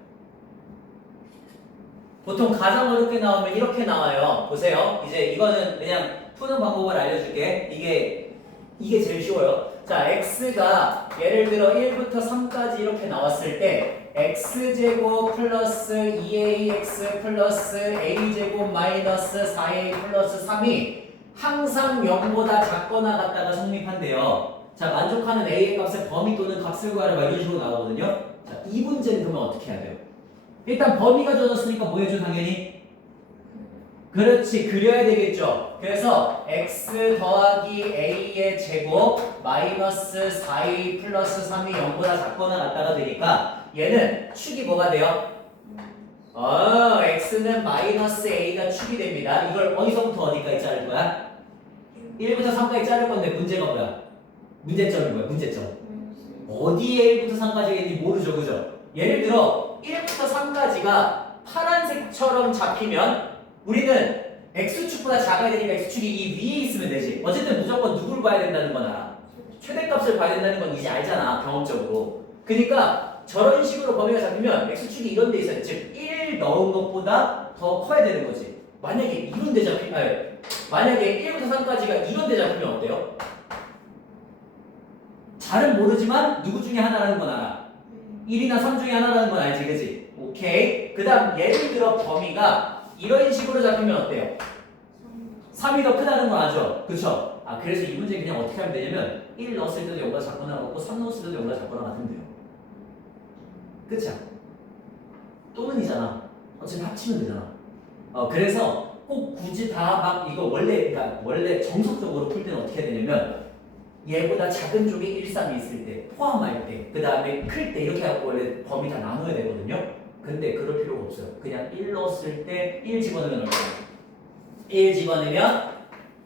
보통 가장 어렵게 나오면 이렇게 나와요. 보세요. 이제 이거는 그냥 푸는 방법을 알려줄게. 이게 제일 쉬워요. 자, x가 예를 들어 1부터 3까지 이렇게 나왔을 때 x제곱 플러스 2ax 플러스 a제곱 마이너스 4a 플러스 3이 항상 0보다 작거나 같다가 성립한대요. 자, 만족하는 a의 값의 범위 또는 값을 구하라 이런 식으로 나오거든요. 자, 이 문제는 그러면 어떻게 해야 돼요? 일단 범위가 주어졌으니까 뭐 해줘 당연히? 그렇지, 그려야 되겠죠. 그래서 x 더하기 a의 제곱 마이너스 4a 플러스 3이 0보다 작거나 같다가 되니까 얘는 축이 뭐가 돼요? x는 마이너스 a가 축이 됩니다. 이걸 어디서부터 어디까지 자를 거야? 1부터 3까지 자를 건데 문제가 뭐야? 문제점이 뭐야? 문제점. 어디에 1부터 3까지 있는지 모르죠, 그죠? 예를 들어 1부터 3까지가 파란색처럼 잡히면 우리는 x축보다 작아야 되니까 x축이 이 위에 있으면 되지. 어쨌든 무조건 누굴 봐야 된다는 건 알아. 최대값을 봐야 된다는 건 이제 알잖아, 경험적으로. 그러니까 저런 식으로 범위가 잡히면 x축이 이런 데 있어요. 즉 1 넣은 것보다 더 커야 되는 거지. 만약에 이런 데 만약에 1부터 3까지가 이런 데 잡히면 어때요? 잘은 모르지만 누구 중에 하나라는 건 알아. 1이나 3 중에 하나라는 건 알지, 그치? 오케이. 그 다음 예를 들어 범위가 이런 식으로 잡히면 어때요? 3이 더 크다는 건 아죠? 그쵸? 그래서 이 문제 그냥 어떻게 하면 되냐면 1 넣었을 때도 0보다 작거나 같고 3 넣었을 때도 0보다 작거나 같으면 돼요. 그쵸? 또는이잖아. 어차피 합치면 되잖아. 그래서 꼭 굳이 다 막 이거 원래 정석적으로 풀 때는 어떻게 해야 되냐면 얘보다 작은 쪽에 1, 3이 있을 때 포함할 때 그 다음에 클 때 이렇게 하고 원래 범위 다 나눠야 되거든요. 근데 그럴 필요가 없어요. 그냥 1 넣었을 때 1 집어넣으면 얼마예요? 1 집어넣으면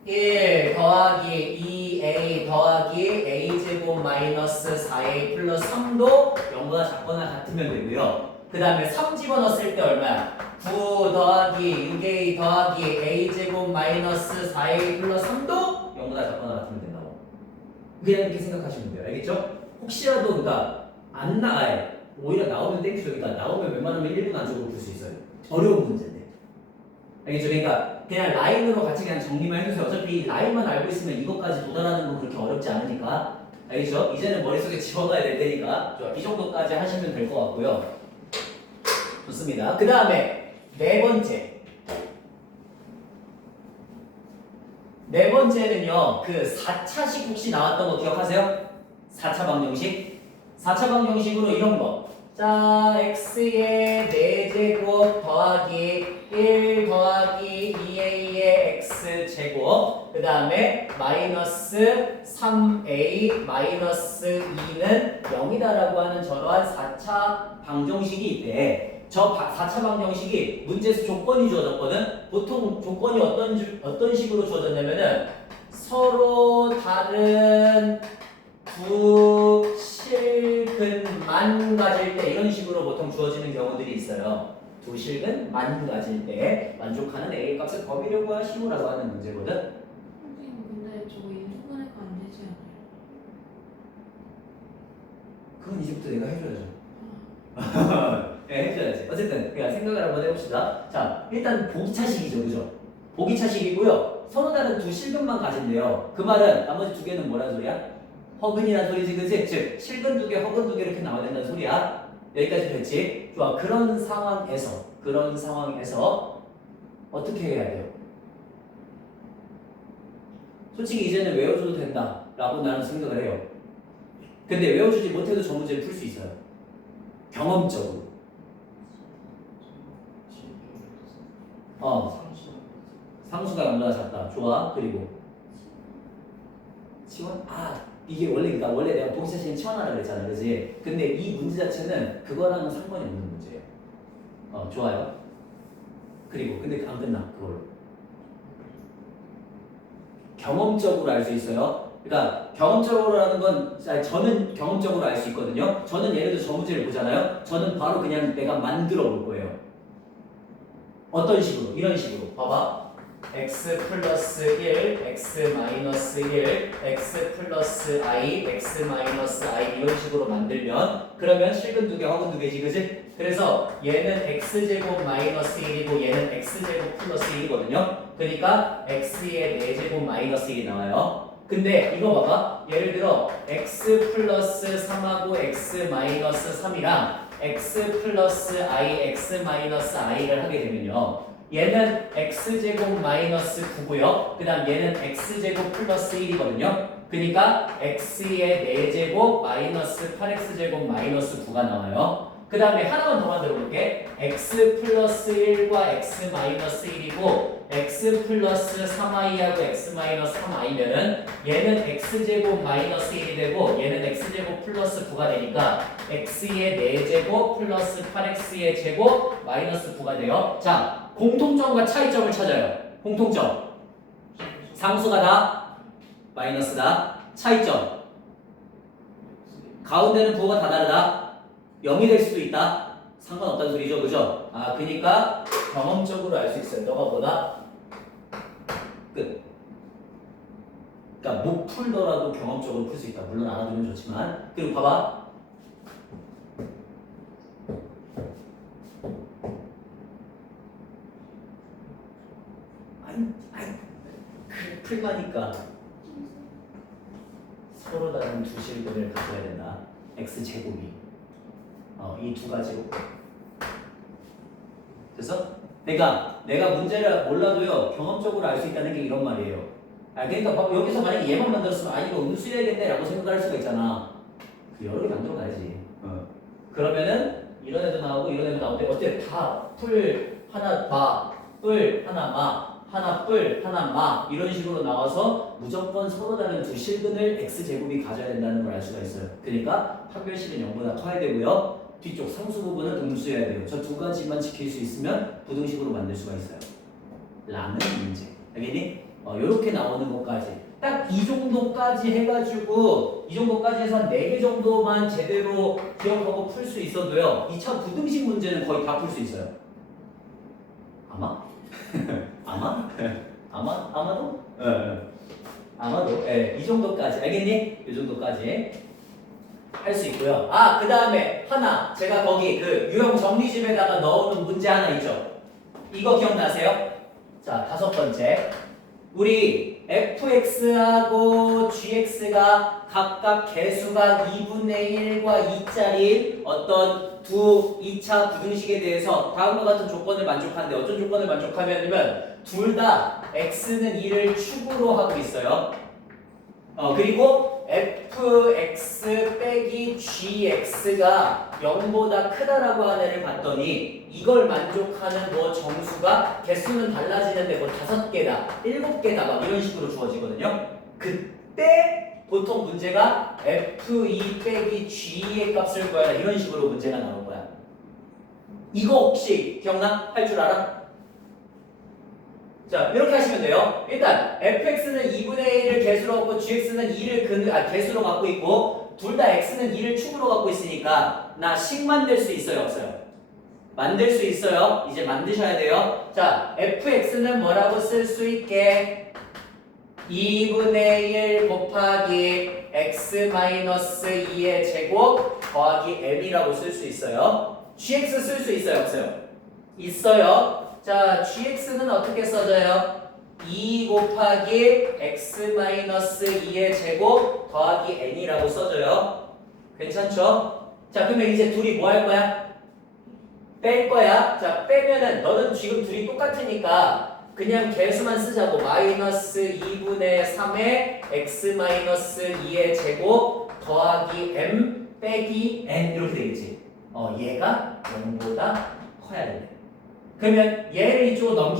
1 더하기 2a 더하기 a제곱 마이너스 4a 플러스 3도 0보다 작거나 같으면 되고요. 그 다음에 3 집어넣었을 때 얼마야? 9 더하기 6a 더하기 a제곱 마이너스 4a 플러스 3도 0보다 작거나 같으면 된다고. 그냥 이렇게 생각하시면 돼요. 알겠죠? 혹시라도 그러니까 안 나가요. 오히려 나오면 땡큐죠. 그러니까 나오면 웬만하면 1분 안쪽으로 풀 수 있어요. 어려운 문제인데. 알겠죠? 그러니까 그냥 라인으로 같이 그냥 정리만 해주세요. 어차피 라인만 알고 있으면 이것까지 도달하는 건 그렇게 어렵지 않으니까 알겠죠? 이제는 머릿속에 집어넣어야 될 테니까 좋아. 이 정도까지 하시면 될 것 같고요. 좋습니다. 그 다음에 네 번째는요. 그 4차식 혹시 나왔던 거 기억하세요? 4차 방정식? 4차 방정식으로 이런 거. 자, x의 4제곱 더하기 1 더하기 2a의 x제곱 그 다음에 마이너스 3a 마이너스 2는 0이다라고 하는 저러한 4차 방정식이 있대. 저 4차 방정식이 문제에서 조건이 주어졌거든. 보통 조건이 어떤 식으로 주어졌냐면은 서로 다른 두 실근만 가질 때 이런 식으로 보통 주어지는 경우들이 있어요. 두 실근만 가질 때 만족하는 a 값을 범위려고 하시오라고 하는 문제거든. 선생님 근데 저거 인수분해가 안 되지 않아요? 그건 이제부터 내가 해줘야죠. 네, 해줘야지. 어쨌든 그냥 생각을 한번 해봅시다. 자, 일단 보기차식이죠, 그죠? 보기차식이고요. 서로 다른 두 실근만 가진대요. 그 말은 나머지 두 개는 뭐란 소리야? 허근이란 소리지, 그지? 즉 실근 두 개, 허근 두 개 이렇게 나와야 된다는 소리야. 여기까지 됐지? 좋아. 그런 상황에서 어떻게 해야 돼요? 솔직히 이제는 외워줘도 된다라고 나는 생각을 해요. 근데 외워주지 못해도 저 문제를 풀 수 있어요. 경험적으로. 상수가 0보다 작다. 좋아. 그리고 치원? 이게 원래 내가 보기차식은 치원하라 그랬잖아, 그지? 근데 이 문제 자체는 그거랑은 상관이 없는 문제예요. 좋아요. 그리고 근데 안 끝나 그걸로. 경험적으로 알 수 있어요. 그러니까 경험적으로라는 건 저는 경험적으로 알 수 있거든요. 저는 예를 들어 저 문제를 보잖아요. 저는 바로 그냥 내가 만들어 볼 거예요. 어떤 식으로? 이런 식으로. 봐봐. x 플러스 1, x 마이너스 1, x 플러스 i, x 마이너스 i 이런 식으로 만들면 그러면 실근 두 개, 허근 두 개지, 그지? 그래서 얘는 x제곱 마이너스 1이고 얘는 x제곱 플러스 1이거든요. 그러니까 x의 4제곱 마이너스 1이 나와요. 근데 이거 봐봐. 예를 들어 x 플러스 3하고 x 마이너스 3이랑 x 플러스 i, x 마이너스 i를 하게 되면요. 얘는 x제곱 마이너스 9고요. 그 다음 얘는 x제곱 플러스 1이거든요. 그러니까 x의 4제곱 마이너스 8x제곱 마이너스 9가 나와요. 그 다음에 하나만 더 만들어 볼게. x 플러스 1과 x 마이너스 1이고 x 플러스 3i하고 x 마이너스 3i면은 얘는 x제곱 마이너스 1이 되고 얘는 x제곱 플러스 9가 되니까 x의 4제곱 플러스 8x의 제곱 마이너스 9가 돼요. 자, 공통점과 차이점을 찾아요. 공통점. 상수가 다 마이너스다. 차이점. 가운데는 부호가 다 다르다. 0이 될 수도 있다. 상관없다는 소리죠. 그죠? 그러니까 경험적으로 알 수 있어요. 너가 뭐다? 끝. 그러니까 못 풀더라도 경험적으로 풀 수 있다. 물론 알아두면 좋지만. 그리고 봐봐. 풀마니까 서로 다른 두 실근을 가져야 된다. x제곱이 이 두 가지로. 그래서 내가 문제를 몰라도요 경험적으로 알 수 있다는 게 이런 말이에요. 그러니까 여기서 만약에 얘만 만들었으면 이거 음수해야겠네 라고 생각할 수가 있잖아. 여러 개 만들어 가야지. 그러면은 이런 애도 나오고 이런 애도 나오는데 어때? 다 풀 하나 마, 뿔 하나 마, 하나 뿔 하나 마 이런 식으로 나와서 무조건 서로 다른 두 실근을 x제곱이 가져야 된다는 걸 알 수가 있어요. 그러니까 판별식은 0보다 커야 되고요. 뒤쪽 상수 부분은 음수해야 돼요. 저 두 가지만 지킬 수 있으면 부등식으로 만들 수가 있어요. 라는 문제. 알겠니? 요렇게 나오는 것까지 딱 이 정도까지 해가지고 이 정도까지 해서 한 4개 정도만 제대로 기억하고 풀 수 있어도요 2차 부등식 문제는 거의 다 풀 수 있어요. 아마? 아마도? 아마도 이 정도까지 알겠니? 이 정도까지 할 수 있고요. 그 다음에 하나 제가 거기 그 유형 정리집에다가 넣어놓은 문제 하나 있죠. 이거 기억나세요? 자, 5번째 우리 fx하고 gx가 각각 개수가 2분의 1과 2짜리 어떤 두 2차 부등식에 대해서 다음과 같은 조건을 만족하는데 어떤 조건을 만족하냐면 둘 다 x는 2를 축으로 하고 있어요. 그리고 fx 빼기 gx가 0보다 크다라고 하는 애를 봤더니 이걸 만족하는 뭐 정수가 개수는 달라지는데 뭐 5개다, 7개다 막 이런 식으로 주어지거든요. 그때 보통 문제가 f2 빼기 g의 값을 구하라 이런 식으로 문제가 나올 거야. 이거 혹시 기억나? 할 줄 알아? 자, 이렇게 하시면 돼요. 일단 fx는 2분의 1을 개수로 갖고 gx는 2를 개수로 갖고 있고 둘 다 x는 2를 축으로 갖고 있으니까 나 식 만들 수 있어요, 없어요? 만들 수 있어요. 이제 만드셔야 돼요. 자, fx는 뭐라고 쓸 수 있게 2분의 1 곱하기 x-2의 제곱 더하기 m이라고 쓸 수 있어요. gx 쓸 수 있어요, 없어요? 있어요. 자, gx는 어떻게 써져요? 2 곱하기 x-2의 제곱 더하기 n이라고 써져요. 괜찮죠? 자, 그러면 이제 둘이 뭐 할 거야? 뺄 거야. 자, 빼면은 너는 지금 둘이 똑같으니까 그냥 개수만 쓰자고. 마이너스 2분의 3의 x-2의 제곱 더하기 m 빼기 n 이렇게 되겠지. 얘가 0보다 커야 된대. 그러면 얘를 이쪽으로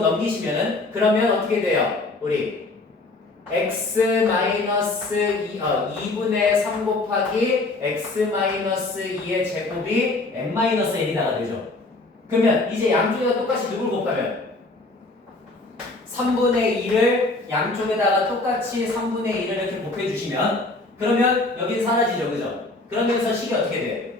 넘기시면은 그러면 어떻게 돼요? 우리 x-2분의 3 곱하기 x-2의 제곱이 n-n이다가 되죠. 그러면 이제 양쪽에다 똑같이 누굴 곱하면 3분의 2를 양쪽에다가 똑같이 3분의 1을 이렇게 곱해주시면 그러면 여기는 사라지죠, 그죠? 그러면서 식이 어떻게 돼?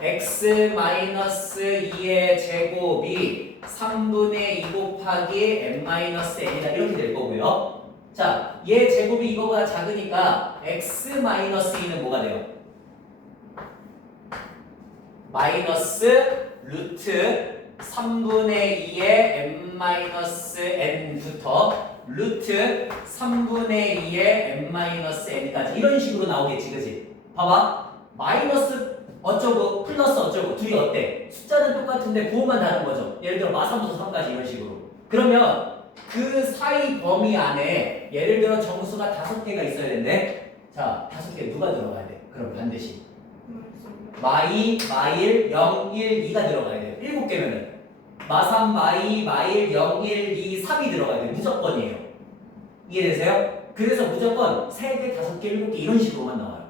x-2의 제곱이 3분의 2 곱하기 n-n이다 이렇게 될 거고요. 자, 얘 제곱이 이거보다 작으니까 x-2는 뭐가 돼요? 마이너스 루트 3분의 2의 n-n부터 루트 3분의 2의 n-n까지 이런 식으로 나오겠지, 그지? 봐봐. 마이너스 어쩌고 플러스 어쩌고 둘이 어때? 숫자는 똑같은데 부호만 다른 거죠. 예를 들어 마3부터 3까지 이런 식으로. 그러면 그 사이 범위 안에 예를 들어 정수가 5개가 있어야 되는데 자, 5개 누가 들어가야 돼? 그럼 반드시 마2, 마1, 0, 1, 2가 들어가야 돼요. 7개면은 마3, 마2, 마1, 0, 1, 2, 3이 들어가야 돼요. 무조건이에요. 이해되세요? 그래서 무조건 3개, 5개, 7개 이런 식으로만 나와요.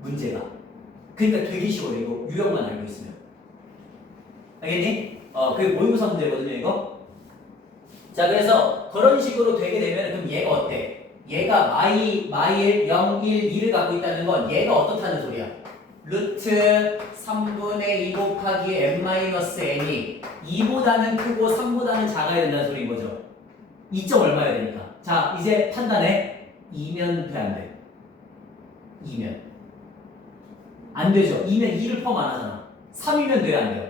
문제가. 그러니까 되게 쉬워요. 이거 유형만 알고 있으면. 알겠니? 그게 모의고사 문제거든요, 이거. 자, 그래서 그런 식으로 되게 되면 그럼 얘가 어때? 얘가 마일, 0, 1, 2를 갖고 있다는 건 얘가 어떻다는 소리야? 루트 3분의 2 곱하기 n-n이 2보다는 크고 3보다는 작아야 된다는 소리인 거죠. 2점 얼마야 되니까. 자, 이제 판단해. 2면 돼, 안 돼? 2면. 안 되죠. 2면 2를 포함 안 하잖아. 3이면 돼요, 안 돼요?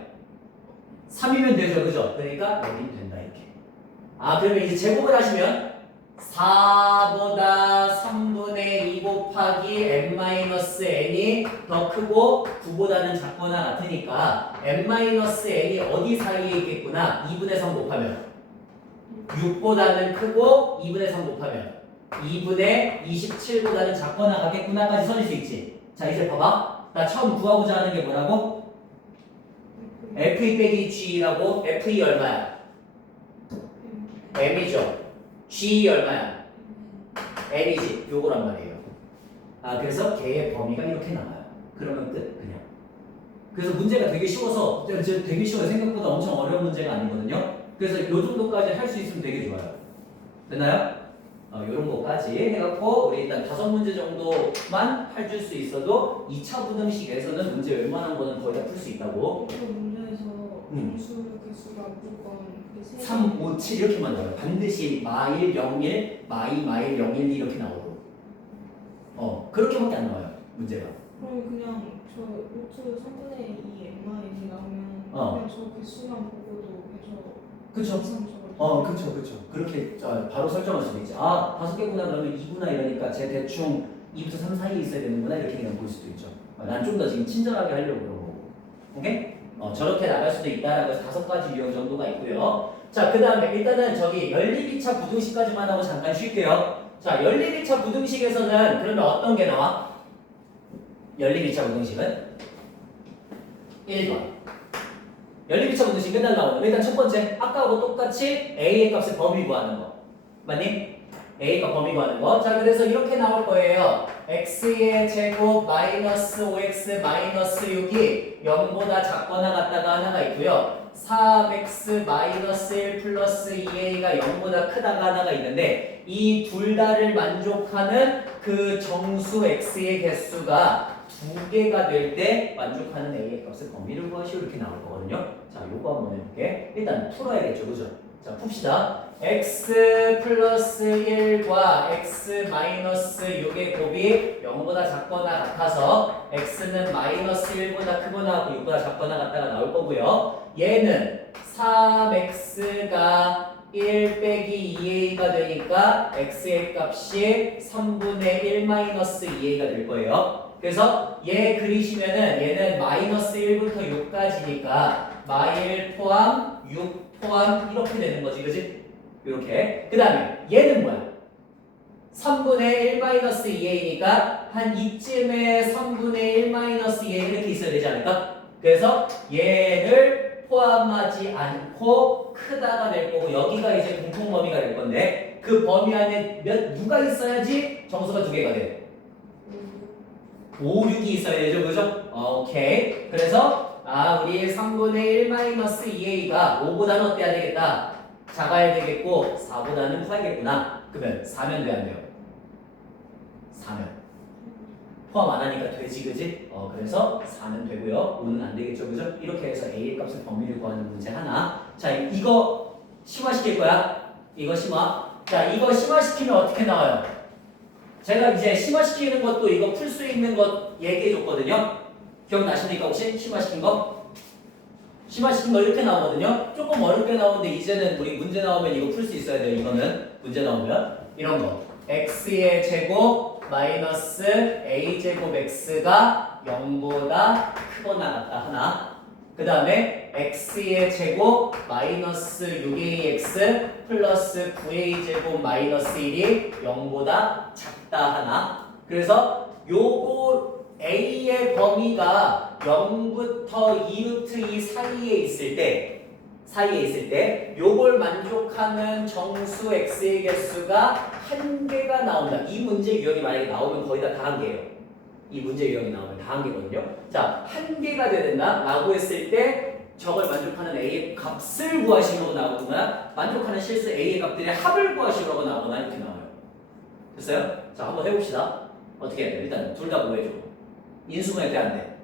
3이면 되죠, 그죠? 그러니까 여긴 된다, 이렇게. 그러면 이제 제곱을 하시면 4보다 3분의 2 곱하기 n-n이 더 크고 9보다는 작거나 같으니까 n-n이 어디 사이에 있겠구나. 2분의 3 곱하면 6보다는 크고 2분의 3 곱하면 2분의 27보다는 작거나 같겠구나까지 써줄 수 있지. 자, 이제 봐봐. 나 처음 구하고자 하는 게 뭐라고? f2 빼기 g라고. f2 얼마야? m이죠. g 얼마야? n이지. 요거란 말이에요. 그래서 걔의 범위가 이렇게 나와요. 그러면 끝. 그냥. 그래서 문제가 되게 쉬워서 되게 쉬워요. 생각보다 엄청 어려운 문제가 아니거든요. 그래서 요 정도까지 할 수 있으면 되게 좋아요. 됐나요? 요런 거까지 해갖고 우리 일단 5문제 정도만 해줄 수 있어도 2차 부등식에서는 문제 웬만한 거는 거의 다 풀 수 있다고. 그 문제에서 정수 개수가 무조건 그 3, 5, 7 이렇게만 나와요. 반드시 마1, 0, 1, 마2, 마1, 0, 1, 2 이렇게 나오고. 그렇게밖에 안 나와요. 문제가. 그럼 그냥 저 루트 3분의 2 n-n이 나오면 그냥 저 개수만 보고도 해서 그쵸. 이상 적어도 그쵸. 그렇게 바로 설정할 수도 있지. 아, 5개구나 그러면 2구나 이러니까 제 대충 2부터 3 사이에 있어야 되는구나 이렇게 그냥 볼 수도 있죠. 난 좀 더 지금 친절하게 하려고 그런 거고. 오케이? 저렇게 나갈 수도 있다라고 해서 5가지 유형 정도가 있고요. 자, 그 다음에 일단은 저기 연립이차 부등식까지만 하고 잠깐 쉴게요. 자, 연립이차 부등식에서는 그러면 어떤 게 나와? 연립이차 부등식은 1번. 연립이차 부등식 맨날 나오는 거. 일단 첫 번째 아까하고 똑같이 A의 값을 범위 구하는 거. 맞니? A가 범위 구하는 거. 자, 그래서 이렇게 나올 거예요. X의 제곱 마이너스 5X 마이너스 6이 0보다 작거나 같다가 하나가 있고요. 3X 마이너스 1 플러스 2A가 0보다 크다가 하나가 있는데 이 둘 다를 만족하는 그 정수 X의 개수가 2개가 될 때 만족하는 A의 값을 범위를 구하시오 이렇게 나올 거거든요. 자, 요거 한번 해볼게. 일단 풀어야겠죠, 그죠? 자, 풉시다. x 플러스 1과 x 마이너스 6의 곱이 0보다 작거나 같아서 x는 마이너스 1보다 크거나 하고 6보다 작거나 같다가 나올 거고요. 얘는 3x가 1 빼기 2a가 되니까 x의 값이 3분의 1 마이너스 2a가 될 거예요. 그래서 얘 그리시면은 얘는 마이너스 1부터 6까지니까 마일 포함 6 포함 이렇게 되는 거지, 그지? 이렇게. 그 다음에 얘는 뭐야? 3분의 1 마이너스 2a니까 한 이쯤에 3분의 1 마이너스 2a 이렇게 있어야 되지 않을까? 그래서 얘를 포함하지 않고 크다가 될 거고 여기가 이제 공통 범위가 될 건데 그 범위 안에 누가 있어야지 정수가 2개가 돼? 5, 6이 있어야 되죠, 그죠? 오케이. 그래서 우리 3분의 1 마이너스 2a가 5보다는 어때야 되겠다? 작아야 되겠고 4보다는 커야겠구나. 그러면 4면 돼, 안 돼요? 4면 포함 안 하니까 되지, 그지? 그래서 4면 되고요. 5는 안 되겠죠, 그죠? 이렇게 해서 a의 값을 범위를 구하는 문제 하나. 자, 이거 심화시킬 거야. 이거 심화. 자, 이거 심화시키면 어떻게 나와요? 제가 이제 심화시키는 것도 이거 풀 수 있는 것 얘기해 줬거든요. 기억나십니까 혹시? 심화시킨 거? 심화시킨 거 이렇게 나오거든요. 조금 어렵게 나오는데 이제는 우리 문제 나오면 이거 풀 수 있어야 돼요. 이거는 문제 나오면 이런 거 x의 제곱 마이너스 a 제곱 x가 0보다 크거나 같다 하나. 그 다음에 x의 제곱 마이너스 6ax 플러스 9a 제곱 마이너스 1이 0보다 작다 하나. 그래서 요거 a의 범위가 0부터 2루트 2 사이에 있을 때 요걸 만족하는 정수 x의 개수가 1개가 나온다. 이 문제 유형이 만약에 나오면 거의 다 1개예요. 이 문제 유형이 나오면 다 1개거든요. 자, 1개가 돼야 된다 라고 했을 때 저걸 만족하는 a의 값을 구하시려고 나오거나 만족하는 실수 a의 값들의 합을 구하시려고 나오거나 이렇게 나와요. 됐어요? 자, 한번 해봅시다. 어떻게 해야 돼? 일단 둘 다 뭐 해줘? 인수분해 돼, 안 돼?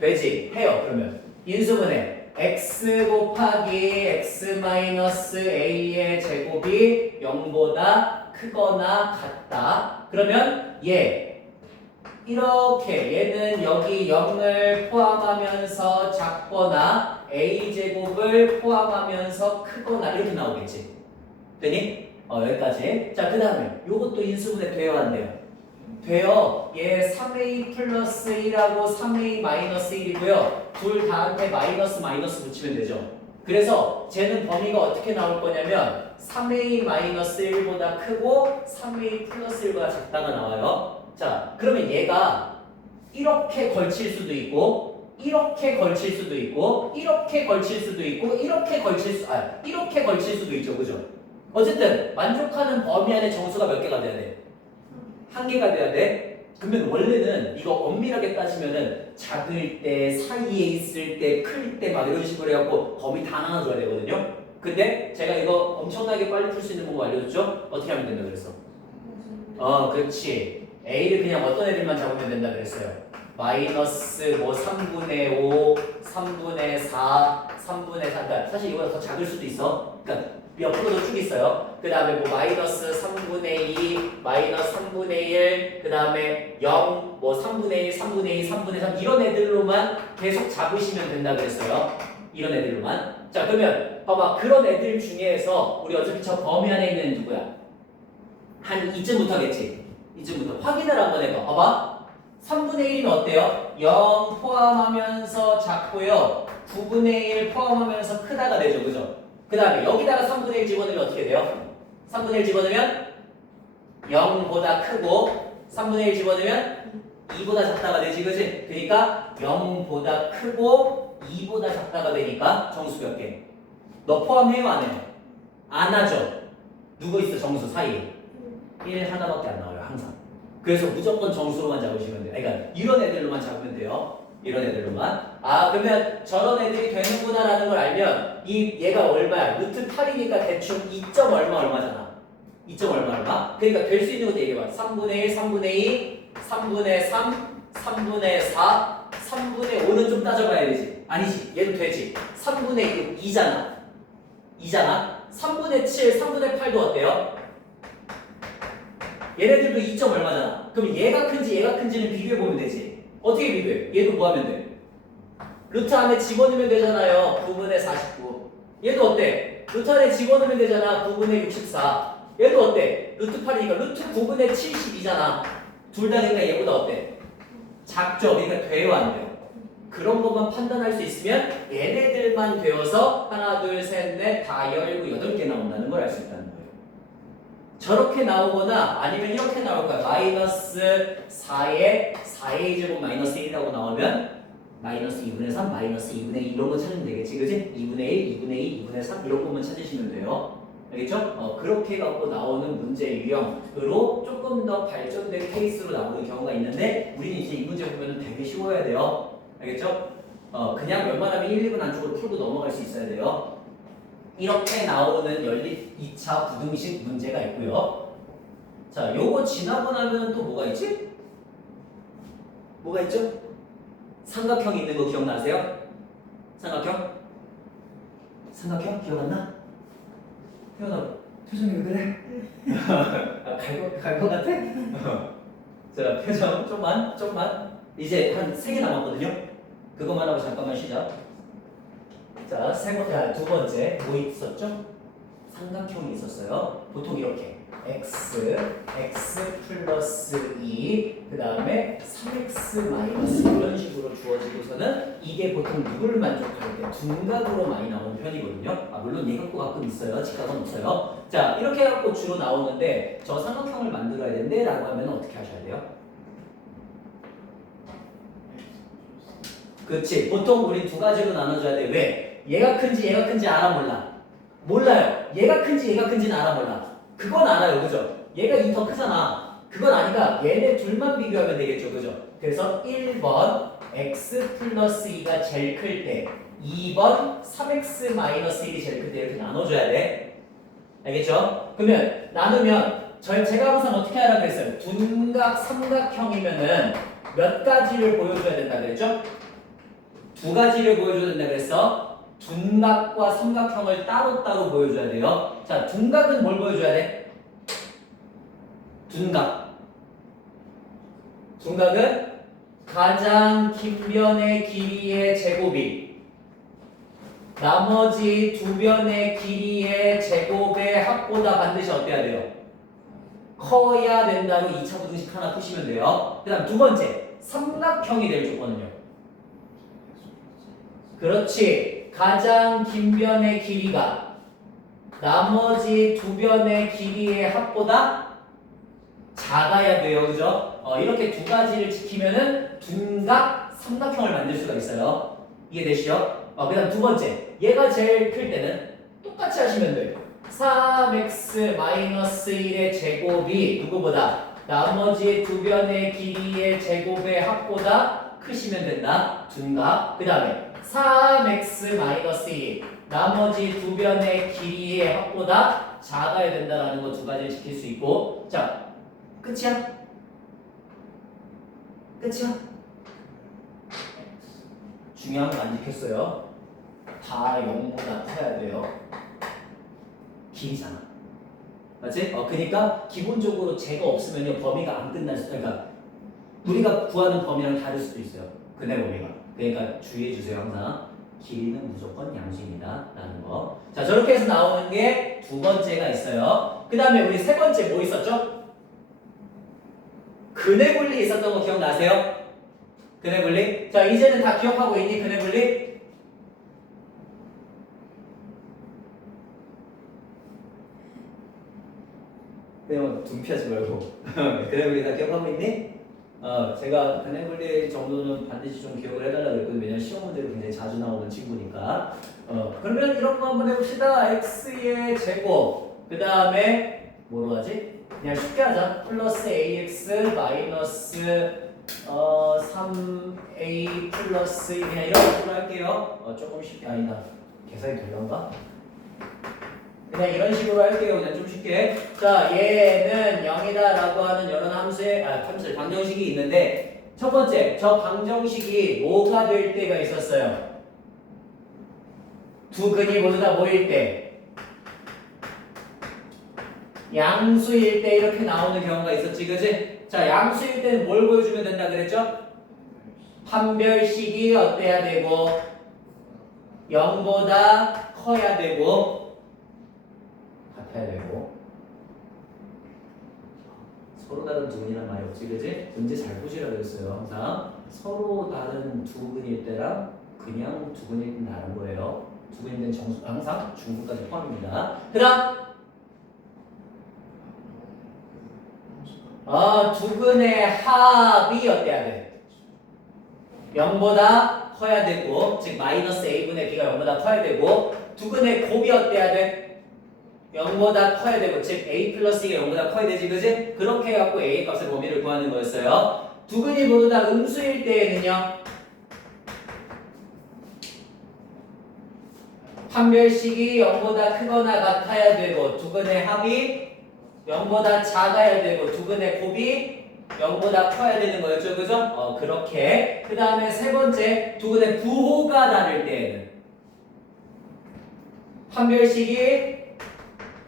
되지? 해요. 그러면 인수분해 x 곱하기 x 마이너스 a의 제곱이 0보다 크거나 같다. 그러면 이렇게 얘는 여기 0을 포함하면서 작거나 a제곱을 포함하면서 크거나 이렇게 나오겠지. 되니? 여기까지. 자, 그 다음에 요것도 인수분해 돼요, 안 돼요? 돼요. 얘 3a 플러스 1하고 3a 마이너스 1이고요. 둘 다한테 마이너스 붙이면 되죠. 그래서 쟤는 범위가 어떻게 나올 거냐면 3a 마이너스 1보다 크고 3a 플러스 1보다 작다가 나와요. 자, 그러면 얘가 이렇게 걸칠 수도 있고 이렇게 걸칠 수도 있고 이렇게 걸칠 수도 있고 이렇게 걸칠 수도 있죠, 그죠? 어쨌든 만족하는 범위 안에 정수가 몇 개가 돼야 돼? 1개가 돼야 돼. 그러면 원래는 이거 엄밀하게 따지면은 작을 때, 사이에 있을 때, 클 때 막 이런 식으로 해갖고 범위 다 나눠줘야 되거든요. 근데 제가 이거 엄청나게 빨리 풀 수 있는 방법 알려줬죠? 어떻게 하면 된다 그랬어? 그렇지. A를 그냥 어떤 애들만 잡으면 된다 그랬어요. 마이너스 뭐 3분의 5, 3분의 4, 3분의 4. 그러니까 사실 이거보다 더 작을 수도 있어. 그러니까 옆으로도 쭉 있어요. 그 다음에 뭐 마이너스 3분의 2, 마이너스 3분의 1, 그 다음에 0, 뭐 3분의 1, 3분의 2, 3분의 3 이런 애들로만 계속 잡으시면 된다 그랬어요. 이런 애들로만. 자, 그러면 봐봐 그런 애들 중에서 우리 어차피 저 범위 안에 있는 누구야? 한 이쯤부터겠지. 이쯤부터 확인을 한번 해봐. 봐봐 3분의 1이면 어때요? 0 포함하면서 작고요 9분의 1 포함하면서 크다가 되죠. 그죠? 그 다음에 여기다가 3분의 1 집어넣으면 어떻게 돼요? 3분의 1 집어넣으면 0보다 크고 3분의 1 집어넣으면 2보다 작다가 되지. 그치? 그러니까 0보다 크고 2보다 작다가 되니까 정수 몇 개? 너 포함해요? 안 해요? 안 하죠? 누구 있어 정수 사이에? 1 하나밖에 안 나와요 항상. 그래서 무조건 정수로만 잡으시면 돼요. 그러니까 이런 애들로만 잡으면 돼요. 이런 애들로만. 아 그러면 저런 애들이 되는구나 라는 걸 알면 얘가 얼마야? 루트 8이니까 대충 2. 얼마잖아. 2. 얼마? 그러니까 될 수 있는 것도 얘기해봐. 3분의 1, 3분의 2, 3분의 3, 3분의 4, 3분의 5는 좀 따져봐야 되지. 아니지. 얘도 되지. 3분의 2잖아. 3분의 7, 3분의 8도 어때요? 얘네들도 2. 얼마잖아. 그럼 얘가 큰지 얘가 큰지는 비교해보면 되지. 어떻게 비교해? 얘도 뭐 하면 돼? 루트 안에 집어넣으면 되잖아요. 9분의 49. 얘도 어때? 루트 안에 집어넣으면 되잖아. 9분의 64. 얘도 어때? 루트 8이니까 루트 9분의 72잖아. 둘 다 그러니까 얘보다 어때? 작죠? 그러니까 돼요 안 돼요? 그런 것만 판단할 수 있으면 얘네들만 되어서 하나 둘 셋 넷 다 열고 8개 나온다는 걸 알 수 있다는 거예요. 저렇게 나오거나 아니면 이렇게 나올 거야. 마이너스 4의 4a 제곱 마이너스 1이라고 나오면 마이너스 2분의 3, 마이너스 2분의 2 이런 거 찾으면 되겠지. 그지? 2분의 1, 2분의 2, 2분의 3 이런 것만 찾으시면 돼요. 알겠죠? 그렇게 갖고 나오는 문제 유형으로 조금 더 발전된 케이스로 나오는 경우가 있는데 우리는 이제 이 문제 보면 되게 쉬워야 돼요. 알겠죠? 그냥 웬만하면 1, 2분 안쪽으로 풀고 넘어갈 수 있어야 돼요. 이렇게 나오는 연립 2차 부등식 문제가 있고요. 자, 요거 지나고 나면 또 뭐가 있지? 뭐가 있죠? 삼각형 있는 거 기억나세요? 삼각형? 삼각형? 기억 안 나? 태연아, 표정이 왜 그래? 갈 것 같아? 자, 표정 좀만. 이제 한 3개 남았거든요? 그것만 하고 잠깐만 쉬자. 자, 두 번째 뭐 있었죠? 삼각형이 있었어요. 보통 이렇게 x 플러스 2, 그 다음에 3x 마이너스 이런 식으로 주어지고서는 이게 보통 누구를 만족할 때 둔각으로 많이 나오는 편이거든요. 물론 예각도 가끔 있어요. 직각은 없어요. 자, 이렇게 해갖고 주로 나오는데 저 삼각형을 만들어야 되는데 라고 하면 어떻게 하셔야 돼요? 그렇지. 보통 우리 두 가지로 나눠줘야 돼. 왜? 얘가 큰지 알아 몰라? 몰라요. 얘가 큰지는 알아 몰라? 그건 알아요. 그죠? 얘가 2 더 크잖아. 그건 아니까 얘네 둘만 비교하면 되겠죠. 그죠? 그래서 1번 x 플러스 2가 제일 클 때 2번 3x 마이너스 1이 제일 클 때 이렇게 나눠줘야 돼. 알겠죠? 그러면 나누면 제가 항상 어떻게 하라고 그랬어요? 둔각 삼각형이면은 몇 가지를 보여줘야 된다 그랬죠? 2가지를 보여줘야 된다 그랬어. 둔각과 삼각형을 따로따로 보여줘야 돼요. 자, 둔각은 뭘 보여줘야 돼? 둔각은 가장 긴 변의 길이의 제곱이 나머지 두 변의 길이의 제곱의 합보다 반드시 어때야 돼요? 커야 된다고 2차 부등식 하나 푸시면 돼요. 그 다음 두 번째, 삼각형이 될 조건은요? 그렇지. 가장 긴 변의 길이가 나머지 두 변의 길이의 합보다 작아야 돼요. 그죠? 이렇게 2가지를 지키면은 둔각 삼각형을 만들 수가 있어요. 이해되시죠? 그 다음 두 번째. 얘가 제일 클 때는 똑같이 하시면 돼요. 3x-1의 제곱이 누구보다 나머지 두 변의 길이의 제곱의 합보다 크시면 된다. 둔각. 그 다음에 3x-1이 나머지 두 변의 길이의 합보다 작아야 된다라는 거 2가지를 지킬 수 있고. 자, 끝이야? 중요한 건 안 지켰어요. 다 0보다 커야 돼요. 길이잖아. 맞지? 그러니까 기본적으로 제가 없으면 범위가 안 끝날 수, 그러니까 우리가 구하는 범위랑 다를 수도 있어요. 근해 범위가. 그러니까 주의해 주세요. 항상 길이는 무조건 양수입니다. 라는 거. 자, 저렇게 해서 나오는 게 두 번째가 있어요. 그 다음에 우리 세 번째 뭐 있었죠? 근의 분리 있었던 거 기억나세요? 근의 분리? 자, 이제는 다 기억하고 있니? 근의 분리? 그냥 둔피하지 말고. 근의 분리 다 기억하고 있니? 제가 근의 분리 정도는 반드시 좀 기억을 해달라고 그랬거든요. 왜냐면 시험 문제로 굉장히 자주 나오는 친구니까. 그러면 이런 거 한번 해봅시다. x의 제곱. 그 다음에 뭐로 하지? 그냥 쉽게 하자. 플러스 ax 마이너스 3a 플러스 그냥 이런 식으로 할게요. 조금 쉽게 아니다. 계산이 되려나? 그냥 이런 식으로 할게요. 그냥 좀 쉽게. 자, 얘는 0이다 라고 하는 여러 함수의 방정식이 있는데 첫 번째, 저 방정식이 뭐가 될 때가 있었어요? 두 근이 모두 다 뭐일 때? 양수일 때 이렇게 나오는 경우가 있었지, 그지? 자, 양수일 때는 뭘 보여주면 된다 그랬죠? 판별식이 어때야 되고 0보다 커야 되고 같아야 되고 서로 다른 두 근이란 말이 없지, 그지? 문제 잘 보시라 그랬어요. 항상 서로 다른 두 근일 때랑 그냥 두 근일 때는 다른 거예요. 두 근일 때는 정수 항상 중분까지 포함입니다. 그 다음 두 근의 합이 어때야 돼? 0보다 커야 되고, 즉 마이너스 a분의 b가 0보다 커야 되고, 두 근의 곱이 어때야 돼? 0보다 커야 되고, 즉 a 플러스 2가 0보다 커야 되지, 그지? 그렇게 해갖고 a 값의 범위를 구하는 거였어요. 두 근이 모두 다 음수일 때에는요, 판별식이 0보다 크거나 같아야 되고, 두 근의 합이 0보다 작아야 되고, 두 근의 곱이 0보다 커야 되는 거였죠, 그죠? 그렇게. 그 다음에 세 번째, 두 근의 부호가 다를 때에는 판별식이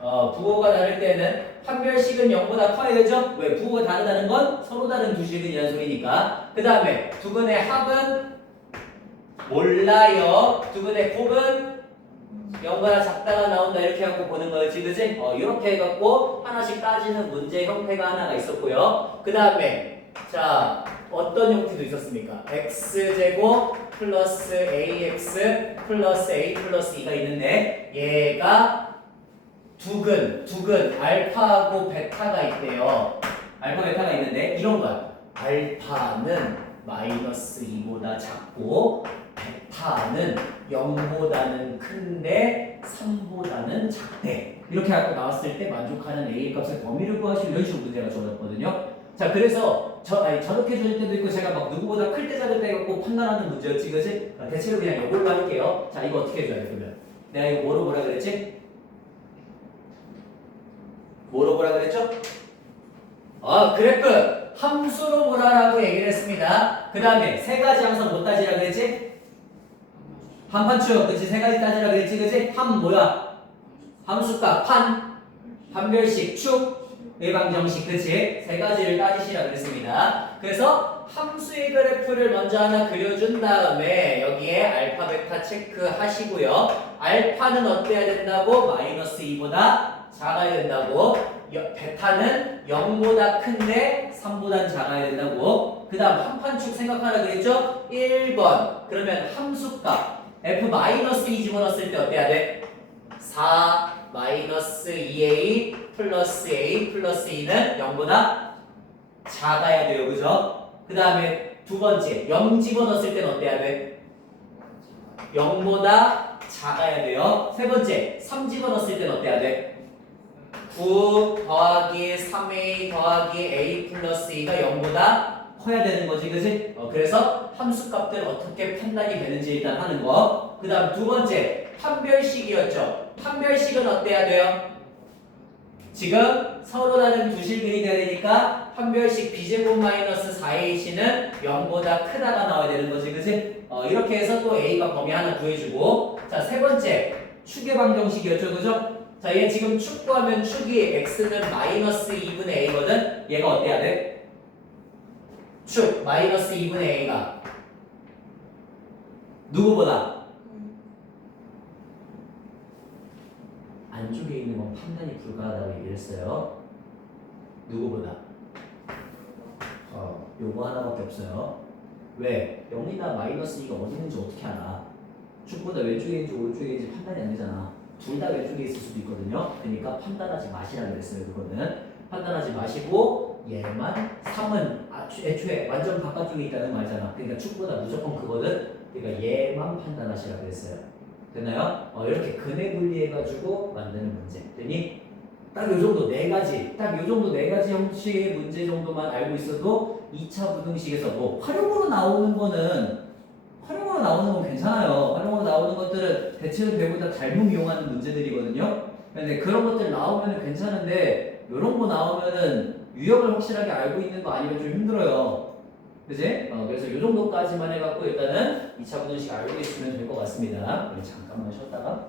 부호가 다를 때는 판별식은 0보다 커야 되죠? 왜? 부호가 다르다는 건 서로 다른 두 식은이라는 소리니까. 그 다음에 두 근의 합은 몰라요. 두 근의 곱은 0보다 작다가 나온다 이렇게 갖고 보는 거였지, 그지? 이렇게 해갖고 하나씩 따지는 문제 형태가 하나가 있었고요. 그 다음에 자 어떤 형태도 있었습니까? x제곱 플러스 ax 플러스 a 플러스 2가 있는데 얘가 두 근 알파하고 베타가 있대요. 알파 베타가 있는데 이런 거야. 알파는 마이너스 2보다 작고 베타는 0보다는 큰데 3보다는 작대. 이렇게 갖고 나왔을 때 만족하는 A 값의 범위를 구하시면 이런 식으로 문제가 주어졌거든요. 자, 그래서 저렇게 줄 때도 있고 제가 막 누구보다 클 때 작을 때 갖고 판단하는 문제였지, 그지? 대체로 그냥 이걸로 할게요. 자, 이거 어떻게 해줘야 돼, 그러면? 내가 이거 뭐로 보라 그랬지? 뭐로 보라 그랬죠? 그랬군. 함수로 보라라고 얘기를 했습니다. 그 다음에 세 가지 항상 못 따지라 그랬지? 한판축, 그치? 세 가지 따지라 그랬지, 그치? 함 뭐야? 함수값, 판별식, 축, 일방정식, 그치? 세 가지를 따지시라 그랬습니다. 그래서 함수의 그래프를 먼저 하나 그려준 다음에 여기에 알파, 베타 체크하시고요. 알파는 어때야 된다고? 마이너스 2보다 작아야 된다고. 베타는 0보다 큰데 3보단 작아야 된다고. 그 다음 한판축 생각하라 그랬죠? 1번. 그러면 함수값 f-2 집어넣었을 때 어때야 돼? 4 마이너스 2a 플러스 a 플러스 2는 0보다 작아야 돼요, 그죠? 그 다음에 두 번째 0 집어넣었을 때는 어때야 돼? 0보다 작아야 돼요. 세 번째 3 집어넣었을 때는 어때야 돼? 9 더하기 3a 더하기 a 플러스 2가 0보다 커야 되는 거지, 그지? 그래서 함수값들 어떻게 판단이 되는지 일단 하는 거. 그 다음 두 번째 판별식이었죠. 판별식은 어때야 돼요? 지금 서로 다른 두 실근이 돼야 되니까 판별식 b제곱 마이너스 4ac는 0보다 크다가 나와야 되는 거지, 그지? 이렇게 해서 또 a가 범위 하나 구해주고. 자, 세 번째 축의 방정식이었죠, 그죠? 자, 얘 지금 축 구하면 축이 x는 마이너스 2분의 a거든? 얘가 어때야 돼? 축 마이너스 2분의 a가 누구보다? 안쪽에 있는 건 판단이 불가하다고 얘기를 했어요. 누구보다? 요거 하나밖에 없어요. 왜? 0이나 마이너스 2가 어디 있는지 어떻게 알아? 축보다 왼쪽에 있는지 오른쪽에 있는지 판단이 안 되잖아. 둘 다 왼쪽에 있을 수도 있거든요. 그러니까 판단하지 마시라 그랬어요. 그거는 판단하지 마시고 얘만 3은 애초에 완전 바깥쪽에 있다는 말이잖아. 그러니까 축보다 무조건 그거는 그러니까 얘만 판단하시라 그랬어요. 됐나요? 이렇게 근해 분리해가지고 만드는 문제. 되니? 딱 요 정도 네 가지, 딱 요 정도 네 가지 형식의 문제 정도만 알고 있어도 2차 부등식에서 뭐 활용으로 나오는 건 괜찮아요. 활용으로 나오는 것들은 대체로 대부분 다 닮음 이용하는 문제들이거든요. 근데 그런 것들 나오면 괜찮은데 이런 거 나오면은 유형을 확실하게 알고 있는 거 아니면 좀 힘들어요. 그지? 그래서 이 정도까지만 해갖고 일단은 2차 부등식 알고 있으면 될 것 같습니다. 우리 잠깐만 쉬었다가.